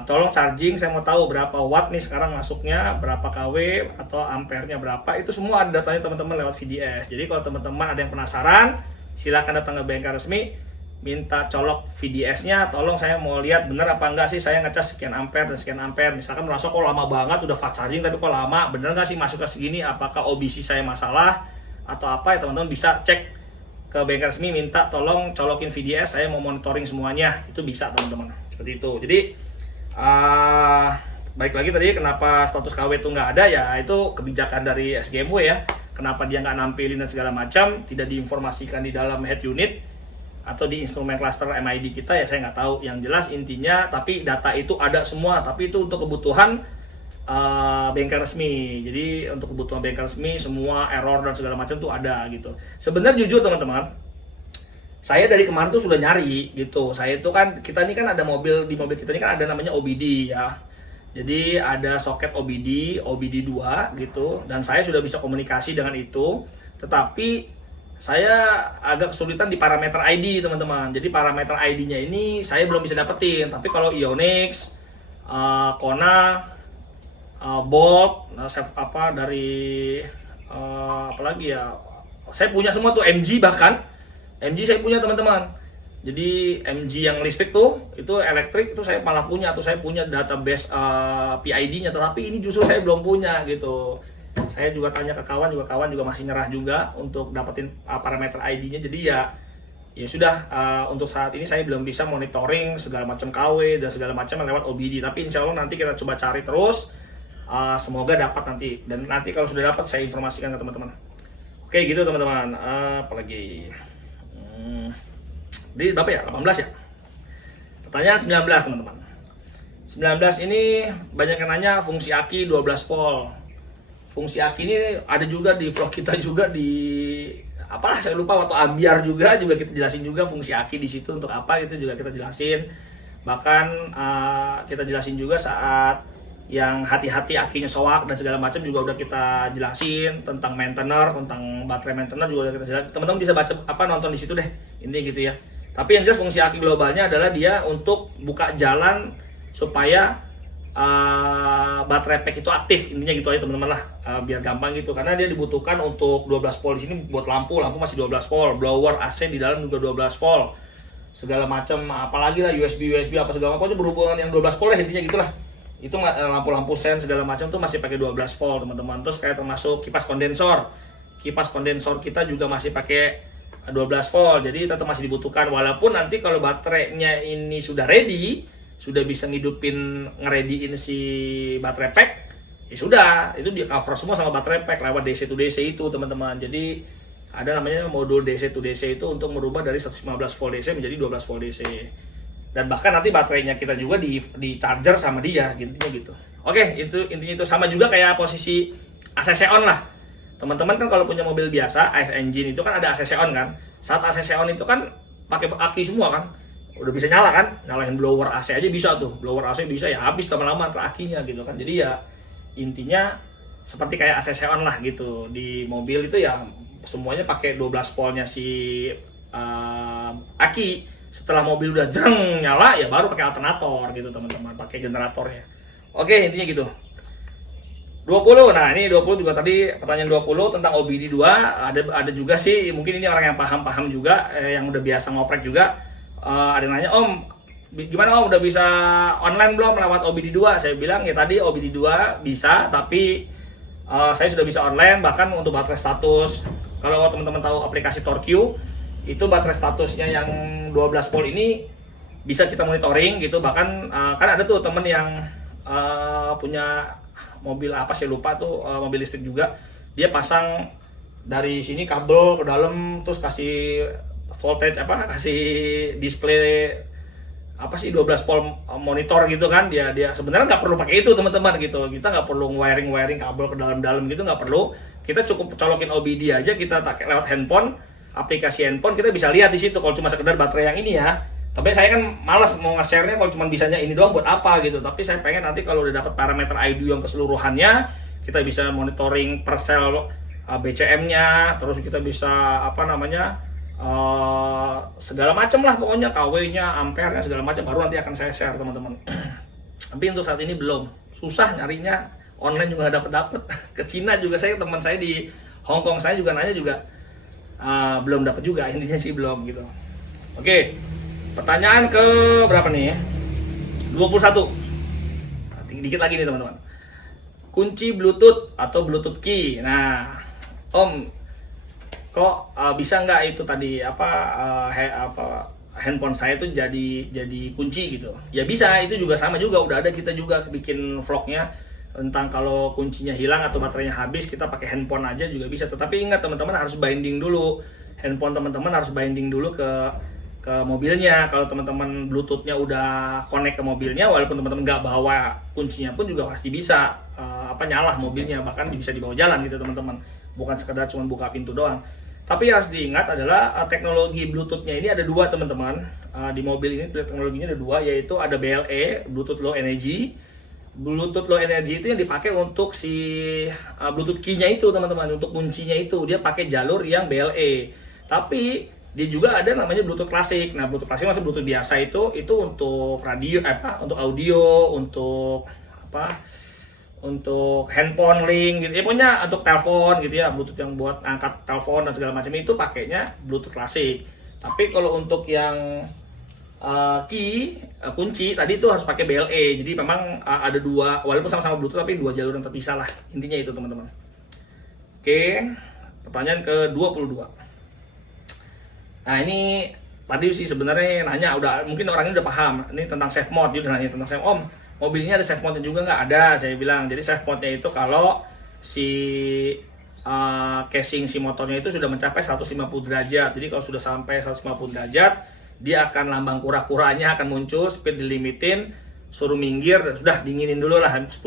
Tolong charging, saya mau tahu berapa watt nih sekarang masuknya, berapa kW atau ampernya berapa. Itu semua ada datanya teman-teman lewat VDS. Jadi kalau teman-teman ada yang penasaran, silakan datang ke bengkel resmi, minta colok VDS-nya. Tolong saya mau lihat bener apa enggak sih saya ngecas sekian ampere dan sekian ampere. Misalkan merasa kok lama banget udah fast charging tapi kok lama, bener nggak sih masuknya segini, apakah OBC saya masalah atau apa ya, teman-teman bisa cek ke bengkel resmi, minta tolong colokin VDS, saya mau monitoring semuanya. Itu bisa teman-teman, seperti itu. Jadi baik lagi tadi kenapa status KW itu nggak ada, ya itu kebijakan dari SGMW ya. Kenapa dia nggak nampilin dan segala macam, tidak diinformasikan di dalam head unit. atau di instrumen cluster MID kita ya saya nggak tahu. Yang jelas intinya tapi data itu ada semua, tapi itu untuk kebutuhan bengkel resmi. Jadi untuk kebutuhan bengkel resmi semua error dan segala macam tuh ada gitu. Sebenarnya jujur teman-teman, saya dari kemarin tuh sudah nyari gitu. Saya itu kan, kita ini kan ada mobil, di mobil kita ini kan ada namanya OBD ya. Jadi ada soket OBD 2 gitu, dan saya sudah bisa komunikasi dengan itu. Tetapi saya agak kesulitan di parameter ID teman-teman. Jadi parameter ID-nya ini saya belum bisa dapetin. Tapi kalau Ionix, Kona, Bolt, apa dari apalagi ya, saya punya semua tuh. MG bahkan MG saya punya teman-teman. Jadi MG yang listrik tuh, itu elektrik itu saya malah punya, atau saya punya database PID-nya, tetapi ini justru saya belum punya gitu. Saya juga tanya ke kawan juga masih nyerah juga untuk dapetin parameter ID-nya. Jadi ya sudah, untuk saat ini saya belum bisa monitoring segala macam KW dan segala macam lewat OBD. Tapi insya Allah nanti kita coba cari terus, semoga dapat nanti. Dan nanti kalau sudah dapat saya informasikan ke teman-teman. Oke gitu teman-teman. Apalagi di berapa ya? 18 ya? Pertanyaan 19 teman-teman. 19 ini banyak yang nanya fungsi aki 12 volt. Fungsi aki ini ada juga di vlog kita juga, di apalah saya lupa, waktu ambiar juga kita jelasin juga fungsi aki di situ untuk apa, itu juga kita jelasin. Bahkan kita jelasin juga saat yang hati-hati akinya soak dan segala macam juga udah kita jelasin, tentang maintainer, tentang baterai maintainer juga udah kita jelasin. Teman-teman bisa baca nonton di situ deh, intinya gitu ya. Tapi yang jelas fungsi aki globalnya adalah dia untuk buka jalan supaya baterai pack itu aktif, intinya gitu aja teman-teman lah, biar gampang gitu. Karena dia dibutuhkan untuk 12 volt di sini buat lampu masih 12 volt, blower AC di dalam juga 12 volt, segala macam, apalagi lah USB apa segala macam berhubungan yang 12 volt lah, intinya gitulah. Itu lampu-lampu sen segala macam tuh masih pakai 12 volt teman-teman. Terus kayak termasuk kipas kondensor kita juga masih pakai 12 volt, jadi tetap masih dibutuhkan. Walaupun nanti kalau baterainya ini sudah ready, sudah bisa ngerediin si baterai pack, ya sudah, itu di cover semua sama baterai pack lewat DC to DC itu teman-teman. Jadi ada namanya modul DC to DC itu untuk merubah dari 115 volt DC menjadi 12 volt DC. Dan bahkan nanti baterainya kita juga di charger sama dia, intinya gitu. Oke, itu intinya itu. Sama juga kayak posisi ACC on lah. Teman-teman kan kalau punya mobil biasa, ICE engine itu kan ada ACC on kan. Saat ACC on itu kan pakai aki semua kan. Udah bisa nyala kan, nyalain blower AC aja bisa tuh. Blower AC bisa ya habis lama-lama akinya gitu kan. Jadi ya intinya seperti kayak ACC on lah gitu. Di mobil itu ya semuanya pakai 12 voltnya si aki. Setelah mobil udah jeng nyala ya baru pakai alternator gitu teman-teman, pakai generatornya. Oke, intinya gitu. 20. Nah, ini 20 juga tadi pertanyaan 20 tentang OBD2, ada juga sih, mungkin ini orang yang paham juga, yang udah biasa ngoprek juga. Ada yang nanya, "Om, gimana Om, udah bisa online belum lewat OBD2?" Saya bilang ya tadi OBD2 bisa, tapi saya sudah bisa online bahkan untuk baterai status. Kalau teman-teman tahu aplikasi Torque, itu baterai statusnya yang 12 volt ini bisa kita monitoring gitu. Bahkan kan ada tuh temen yang punya mobil apa sih lupa tuh, mobil listrik juga, dia pasang dari sini kabel ke dalam, terus kasih voltage kasih display apa sih 12 volt monitor gitu kan. Dia sebenarnya nggak perlu pakai itu teman-teman gitu. Kita nggak perlu wiring kabel ke dalam gitu, nggak perlu. Kita cukup colokin OBD aja, kita pakai lewat handphone, aplikasi handphone, kita bisa lihat di situ kalau cuma sekedar baterai yang ini ya. Tapi saya kan malas mau nge-share-nya kalau cuma bisanya ini doang buat apa gitu. Tapi saya pengen nanti kalau udah dapat parameter ID yang keseluruhannya, kita bisa monitoring per sel BCM-nya, terus kita bisa segala macam lah pokoknya, KW-nya, ampere-nya segala macam, baru nanti akan saya share teman-teman. Tapi untuk saat ini belum, susah nyarinya, online juga nggak dapet. Ke Cina juga teman saya di Hong Kong saya juga nanya juga belum dapat juga, intinya sih belum gitu. Oke, pertanyaan ke berapa nih ya? 21. Dikit lagi nih teman-teman. Kunci Bluetooth atau Bluetooth key. Nah, Om, kok bisa nggak itu tadi handphone saya tuh jadi kunci gitu? Ya bisa, itu juga sama juga, udah ada kita juga bikin vlognya tentang kalau kuncinya hilang atau baterainya habis, kita pakai handphone aja juga bisa. Tetapi ingat teman-teman, harus binding dulu handphone teman-teman, harus binding dulu ke ke mobilnya. Kalau teman-teman Bluetooth-nya udah connect ke mobilnya, walaupun teman-teman nggak bawa kuncinya pun juga pasti bisa nyala mobilnya, bahkan bisa dibawa jalan gitu teman-teman. Bukan sekedar cuma buka pintu doang. Tapi yang harus diingat adalah teknologi Bluetooth-nya ini ada dua teman-teman. Di mobil ini teknologinya ada dua, yaitu ada BLE, Bluetooth Low Energy. Bluetooth Low Energy itu yang dipakai untuk si Bluetooth key-nya itu teman-teman, untuk kuncinya itu dia pakai jalur yang BLE. Tapi dia juga ada namanya Bluetooth klasik. Nah, Bluetooth klasik masih Bluetooth biasa itu untuk radio untuk audio, untuk handphone link gitu. Ya pokoknya untuk telepon gitu ya, Bluetooth yang buat angkat telepon dan segala macam itu pakainya Bluetooth klasik. Tapi kalau untuk yang kunci tadi itu harus pakai BLE. Jadi memang ada dua, walaupun sama-sama Bluetooth tapi dua jalur yang terpisah lah. Intinya itu teman-teman. Oke, pertanyaan ke-22. Nah, ini tadi sih sebenarnya nanya, mungkin orang ini udah paham. Ini tentang safe mode, dia udah nanya tentang safe. Om, mobilnya ada safe mode juga nggak? Ada, saya bilang. Jadi safe mode-nya itu kalau si casing si motornya itu sudah mencapai 150 derajat. Jadi kalau sudah sampai 150 derajat, dia akan lambang kura-kuranya akan muncul, speed dilimitin, suruh minggir, sudah dinginin dulu lah 10-15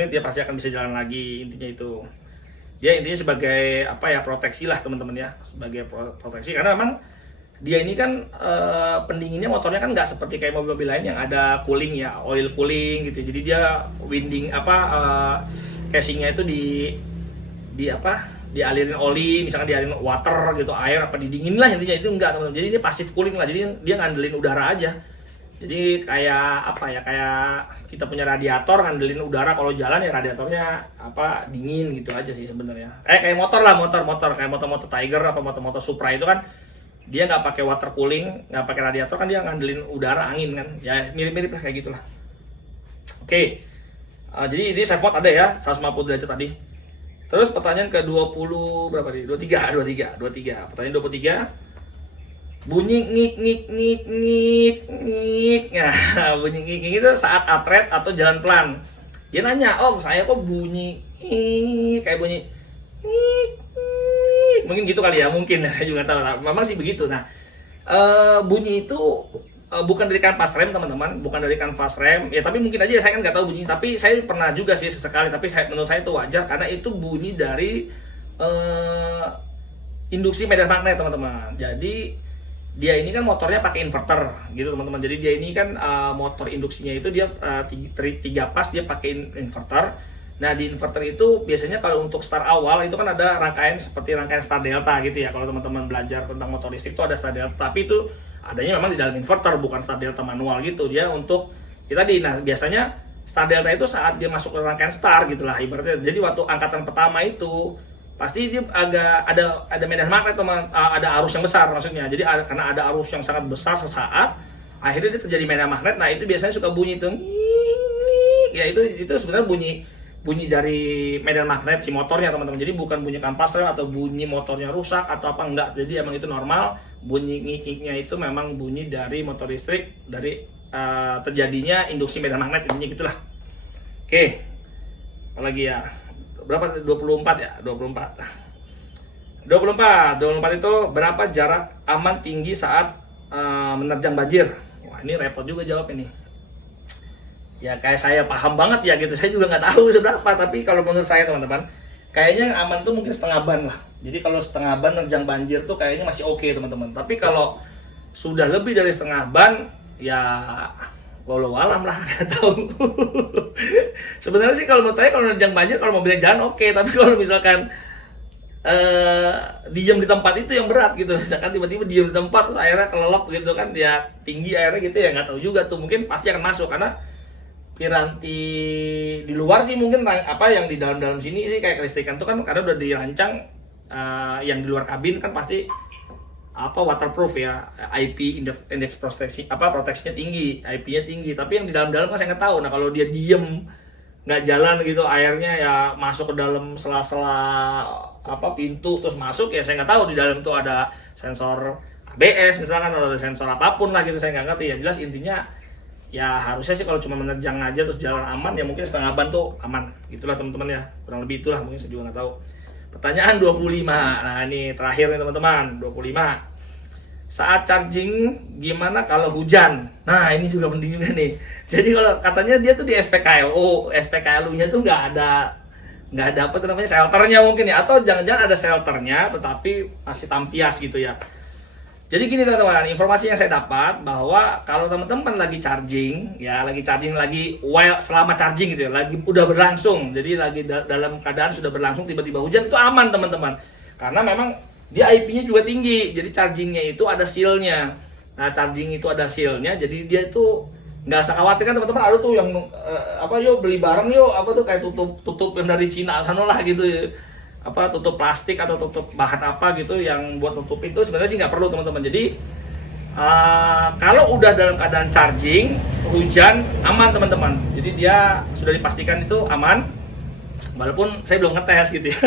menit, dia pasti akan bisa jalan lagi. Intinya itu. Dia intinya sebagai proteksi lah teman-teman ya, sebagai proteksi, karena memang dia ini kan pendinginnya motornya kan nggak seperti kayak mobil-mobil lain yang ada cooling ya, oil cooling gitu. Jadi dia winding casingnya itu dialirin oli, misalkan dialirin water gitu, air didingin lah, intinya itu enggak teman-teman. Jadi dia pasif cooling lah, jadi dia ngandelin udara aja. Jadi kayak kayak kita punya radiator ngandelin udara, kalau jalan ya radiatornya dingin gitu aja sih sebenarnya. Kayak motor kayak motor Tiger motor Supra itu kan dia nggak pakai water cooling, nggak pakai radiator, kan dia ngandelin udara, angin kan. Ya mirip-mirip lah kayak gitulah. Oke. Jadi ini safe mode ada ya 150 derajat tadi. Terus pertanyaan ke-20 berapa nih? 23. Pertanyaan 23. Bunyi ngik. Nah, bunyi ngik itu saat atret atau jalan pelan. Dia nanya, "Om, saya kok bunyi kayak bunyi ngik. Mungkin gitu kali ya, mungkin saya juga tahu lah. Memang sih begitu." Nah, bunyi itu bukan dari kanvas rem teman-teman, bukan dari kanvas rem. Ya tapi mungkin aja saya kan nggak tahu bunyi. Tapi saya pernah juga sih sesekali. Tapi menurut saya itu wajar karena itu bunyi dari induksi medan magnet teman-teman. Jadi dia ini kan motornya pakai inverter gitu teman-teman. Jadi dia ini kan motor induksinya itu dia 3 pas, dia pakai inverter. Nah, di inverter itu biasanya kalau untuk start awal itu kan ada rangkaian seperti rangkaian start delta gitu ya. Kalau teman-teman belajar tentang motor listrik itu ada start delta, tapi itu adanya memang di dalam inverter, bukan start delta manual gitu. Dia untuk nah biasanya start delta itu saat dia masuk ke rangkaian start gitulah ibaratnya. Jadi waktu angkatan pertama itu pasti dia agak ada medan magnet teman, ada arus yang besar maksudnya. Jadi karena ada arus yang sangat besar sesaat, akhirnya dia terjadi medan magnet. Nah, itu biasanya suka bunyi tuh. Ya itu sebenarnya bunyi dari medan magnet si motornya teman-teman. Jadi bukan bunyi kampas rem atau bunyi motornya rusak atau apa, enggak. Jadi emang itu normal. Bunyi ngik-ngiknya itu memang bunyi dari motor listrik, dari terjadinya induksi medan magnet, intinya gitulah. Oke. Apalagi ya? Berapa? 24 ya? 24 itu berapa jarak aman tinggi saat menerjang banjir? Wah, ini repot juga jawab ini. Ya kayak saya paham banget ya gitu, saya juga nggak tahu seberapa, tapi kalau menurut saya teman-teman, kayaknya yang aman tuh mungkin setengah ban lah. Jadi kalau setengah ban menerjang banjir tuh kayaknya masih oke teman-teman. Tapi kalau sudah lebih dari setengah ban, ya walau alam lah, nggak tahu. Sebenarnya sih kalau menurut saya kalau nerjang banjir, kalau mobilnya jalan oke, tapi kalau misalkan diam di tempat itu yang berat gitu. Misalkan tiba-tiba diam di tempat terus airnya kelelep gitu kan, ya tinggi airnya gitu ya, nggak tahu juga tuh, mungkin pasti akan masuk karena piranti di luar sih mungkin yang di dalam sini sih kayak kelistrikan tuh kan karena udah dirancang yang di luar kabin kan pasti waterproof ya, IP indeks proteksinya tinggi, IP-nya tinggi. Tapi yang di dalam kan saya nggak tahu. Nah, kalau dia diem nggak jalan gitu, airnya ya masuk ke dalam sela-sela pintu terus masuk, ya saya nggak tahu di dalam tuh ada sensor ABS misalkan atau ada sensor apapun lah gitu, saya nggak ngerti. Ya jelas intinya ya harusnya sih kalau cuma menerjang aja terus jalan aman, ya mungkin setengah ban tuh aman gitulah teman-teman ya, kurang lebih itulah, mungkin saya juga nggak tahu. Pertanyaan 25. Nah, ini terakhir nih teman-teman, 25. saat charging gimana kalau hujan? Nah, ini juga penting juga nih. Jadi kalau katanya dia tuh di SPKLU, SPKLU-nya tuh nggak ada apa tuh namanya, shelternya mungkin ya, atau jangan-jangan ada shelternya tetapi masih tampias gitu ya. Jadi gini teman-teman, informasi yang saya dapat bahwa kalau teman-teman lagi charging lagi while selama charging gitu ya, lagi udah berlangsung, jadi lagi dalam keadaan sudah berlangsung tiba-tiba hujan, itu aman teman-teman. Karena memang dia IP-nya juga tinggi, jadi chargingnya itu ada seal-nya. Nah, charging itu ada seal-nya, jadi dia itu nggak usah khawatir kan teman-teman. Ada tuh yang yuk beli barang yuk, apa tuh kayak tutup yang dari Cina sana lah gitu ya, apa tutup plastik atau tutup bahan apa gitu yang buat nutup itu, sebenarnya sih nggak perlu teman-teman. Jadi kalau udah dalam keadaan charging hujan aman teman-teman, jadi dia sudah dipastikan itu aman, walaupun saya belum ngetes gitu ya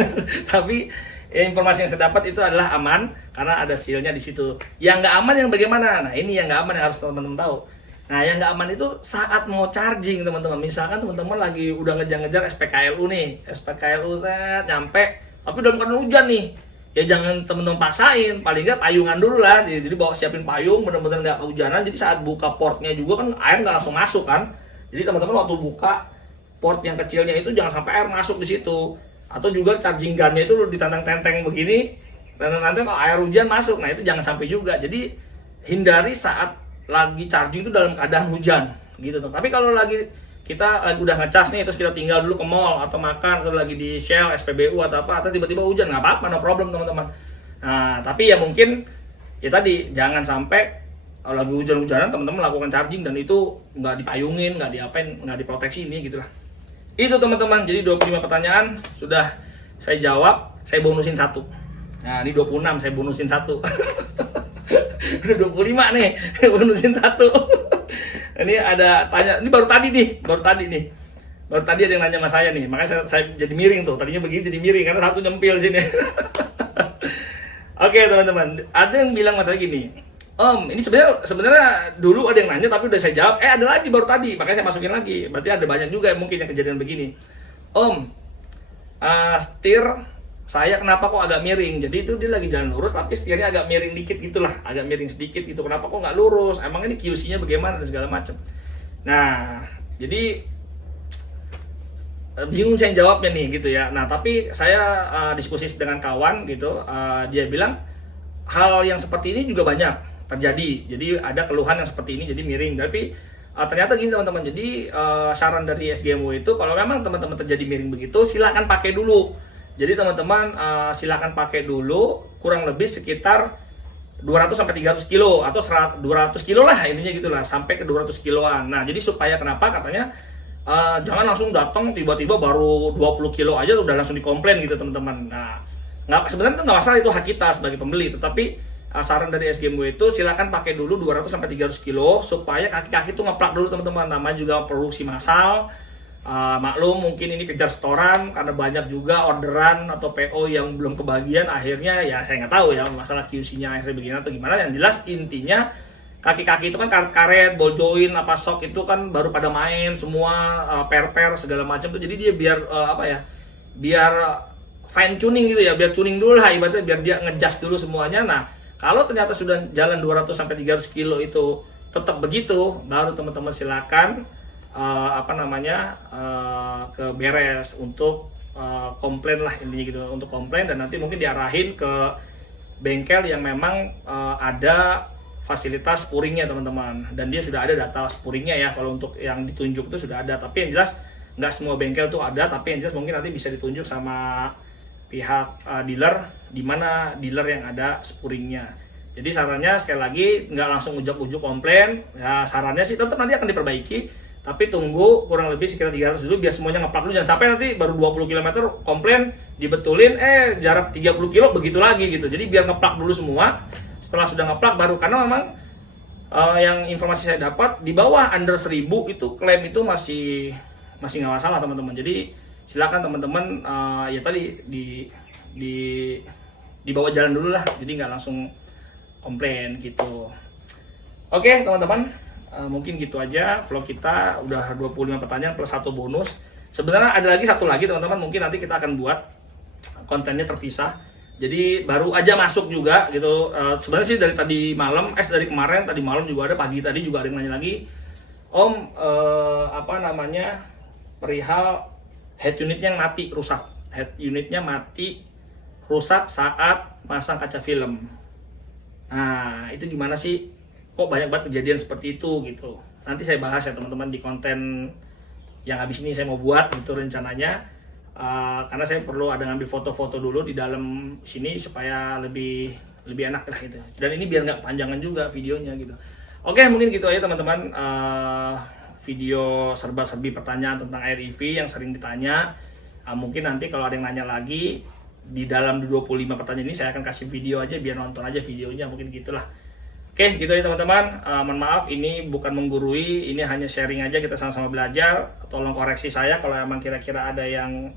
tapi informasi yang saya dapat itu adalah aman karena ada seal-nya di situ. Yang nggak aman yang bagaimana? Nah, ini yang nggak aman yang harus teman-teman tahu. Nah, yang nggak aman itu saat mau charging teman-teman. Misalkan teman-teman lagi udah ngejar-ngejar SPKLU nih, SPKLU set nyampe, tapi dalam keadaan hujan nih, ya jangan teman-teman paksain, paling nggak payungan dulu lah. Jadi bawa siapin payung, benar-benar nggak kehujanan. Jadi saat buka portnya juga kan air nggak langsung masuk kan. Jadi teman-teman waktu buka port yang kecilnya itu jangan sampai air masuk di situ. Atau juga charging gun-nya itu ditantang-tenteng begini, tantang-tenteng kalau air hujan masuk. Nah, itu jangan sampai juga. Jadi hindari saat lagi charging itu dalam keadaan hujan gitu tuh. Tapi kalau kita lagi udah ngecas nih, terus kita tinggal dulu ke mall atau makan, atau lagi di Shell, SPBU atau apa, atau tiba-tiba hujan, nggak apa-apa, no problem teman-teman. Nah, tapi ya mungkin ya tadi jangan sampai kalau lagi hujan-hujanan teman-teman melakukan charging dan itu nggak dipayungin, nggak diapain, nggak diproteksi ini gitulah. Itu teman-teman, jadi 25 pertanyaan sudah saya jawab, saya bonusin 1. Nah, ini 26 saya bonusin 1. Udah 25 nih, bonusin 1. Ini ada tanya, ini baru tadi ada yang nanya sama saya nih, makanya saya jadi miring tuh, tadinya begini jadi miring karena 1 nyempil sini. Oke teman-teman, ada yang bilang masalah gini, ini sebenarnya dulu ada yang nanya tapi udah saya jawab, ada lagi baru tadi, makanya saya masukin lagi, berarti ada banyak juga yang mungkin yang kejadian begini. Setir saya kenapa kok agak miring? Jadi itu dia lagi jalan lurus tapi setirnya agak miring dikit gitulah, agak miring sedikit gitu. Kenapa kok nggak lurus? Emang ini QC-nya bagaimana dan segala macam. Nah, jadi bingung saya jawabnya nih gitu ya. Nah, tapi saya diskusi dengan kawan gitu, dia bilang hal yang seperti ini juga banyak terjadi. Jadi ada keluhan yang seperti ini jadi miring. Tapi ternyata gini teman-teman. Jadi saran dari SGMU itu kalau memang teman-teman terjadi miring begitu, silakan pakai dulu. Jadi teman-teman silakan pakai dulu kurang lebih sekitar 200 sampai 300 kilo atau 200 kilo lah intinya gitulah, sampai ke 200 kiloan. Nah, jadi supaya kenapa katanya jangan langsung datang tiba-tiba baru 20 kilo aja udah langsung dikomplain gitu teman-teman. Nah, sebenarnya itu nggak masalah, itu hak kita sebagai pembeli, tetapi saran dari SGMU itu silakan pakai dulu 200 sampai 300 kilo supaya kaki-kaki itu ngeplak dulu teman-teman. Namanya juga produksi massal. Maklum mungkin ini kejar setoran karena banyak juga orderan atau PO yang belum kebagian, akhirnya ya saya nggak tahu ya masalah QC-nya akhirnya begini atau gimana. Yang jelas intinya kaki-kaki itu kan karet-karet, ball joint, apa sok itu kan baru pada main semua, per segala macam tuh. Jadi dia biar biar fine tuning gitu ya, biar tuning dulu lah ibaratnya, biar dia ngejust dulu semuanya. Nah, kalau ternyata sudah jalan 200 sampai 300 kilo itu tetap begitu, baru teman-teman silakan ke beres untuk komplain lah intinya gitu, untuk komplain dan nanti mungkin diarahin ke bengkel yang memang ada fasilitas spuringnya teman-teman, dan dia sudah ada data spuringnya ya. Kalau untuk yang ditunjuk itu sudah ada, tapi yang jelas nggak semua bengkel tuh ada, tapi yang jelas mungkin nanti bisa ditunjuk sama pihak dealer, di mana dealer yang ada spuringnya. Jadi sarannya sekali lagi nggak langsung ujuk-ujuk komplain ya, sarannya sih tetap nanti akan diperbaiki, tapi tunggu kurang lebih sekitar 300 dulu biar semuanya ngeplak dulu, jangan sampai nanti baru 20 km komplain dibetulin jarak 30 kilo begitu lagi gitu. Jadi biar ngeplak dulu semua, setelah sudah ngeplak baru, karena memang yang informasi saya dapat di bawah under 1000 itu klaim itu masih nggak masalah teman-teman. Jadi silakan teman-teman ya tadi dibawa jalan dulu lah, jadi nggak langsung komplain gitu. Oke teman-teman, mungkin gitu aja vlog kita, udah 25 pertanyaan plus 1 bonus. Sebenarnya ada lagi satu lagi teman-teman, mungkin nanti kita akan buat kontennya terpisah. Jadi baru aja masuk juga gitu. Sebenarnya sih dari dari kemarin, tadi malam juga ada, pagi tadi juga ada yang nanya lagi, Om, apa namanya, perihal head unitnya yang mati rusak. Head unitnya mati rusak saat pasang kaca film. Nah, itu gimana sih? Kok banyak banget kejadian seperti itu gitu. Nanti saya bahas ya teman-teman di konten yang habis ini saya mau buat gitu rencananya. Karena saya perlu ada ngambil foto-foto dulu di dalam sini supaya lebih enak lah gitu. Dan ini biar nggak kepanjangan juga videonya gitu. Oke, mungkin gitu aja teman-teman. Video serba-serbi pertanyaan tentang Air EV yang sering ditanya. Mungkin nanti kalau ada yang nanya lagi di dalam 25 pertanyaan ini saya akan kasih video aja biar nonton aja videonya, mungkin gitulah. Oke, gitu aja teman-teman. Mohon maaf, ini bukan menggurui, ini hanya sharing aja, kita sama-sama belajar. Tolong koreksi saya kalau emang kira-kira ada yang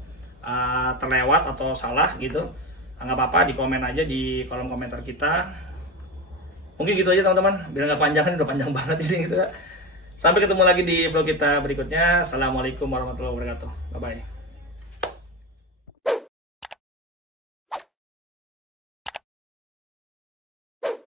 terlewat atau salah gitu. Nggak apa-apa, di komen aja di kolom komentar kita. Mungkin gitu aja teman-teman, biar nggak panjangan, udah panjang banget ini gitu. Sampai ketemu lagi di vlog kita berikutnya. Assalamualaikum warahmatullahi wabarakatuh. Bye-bye.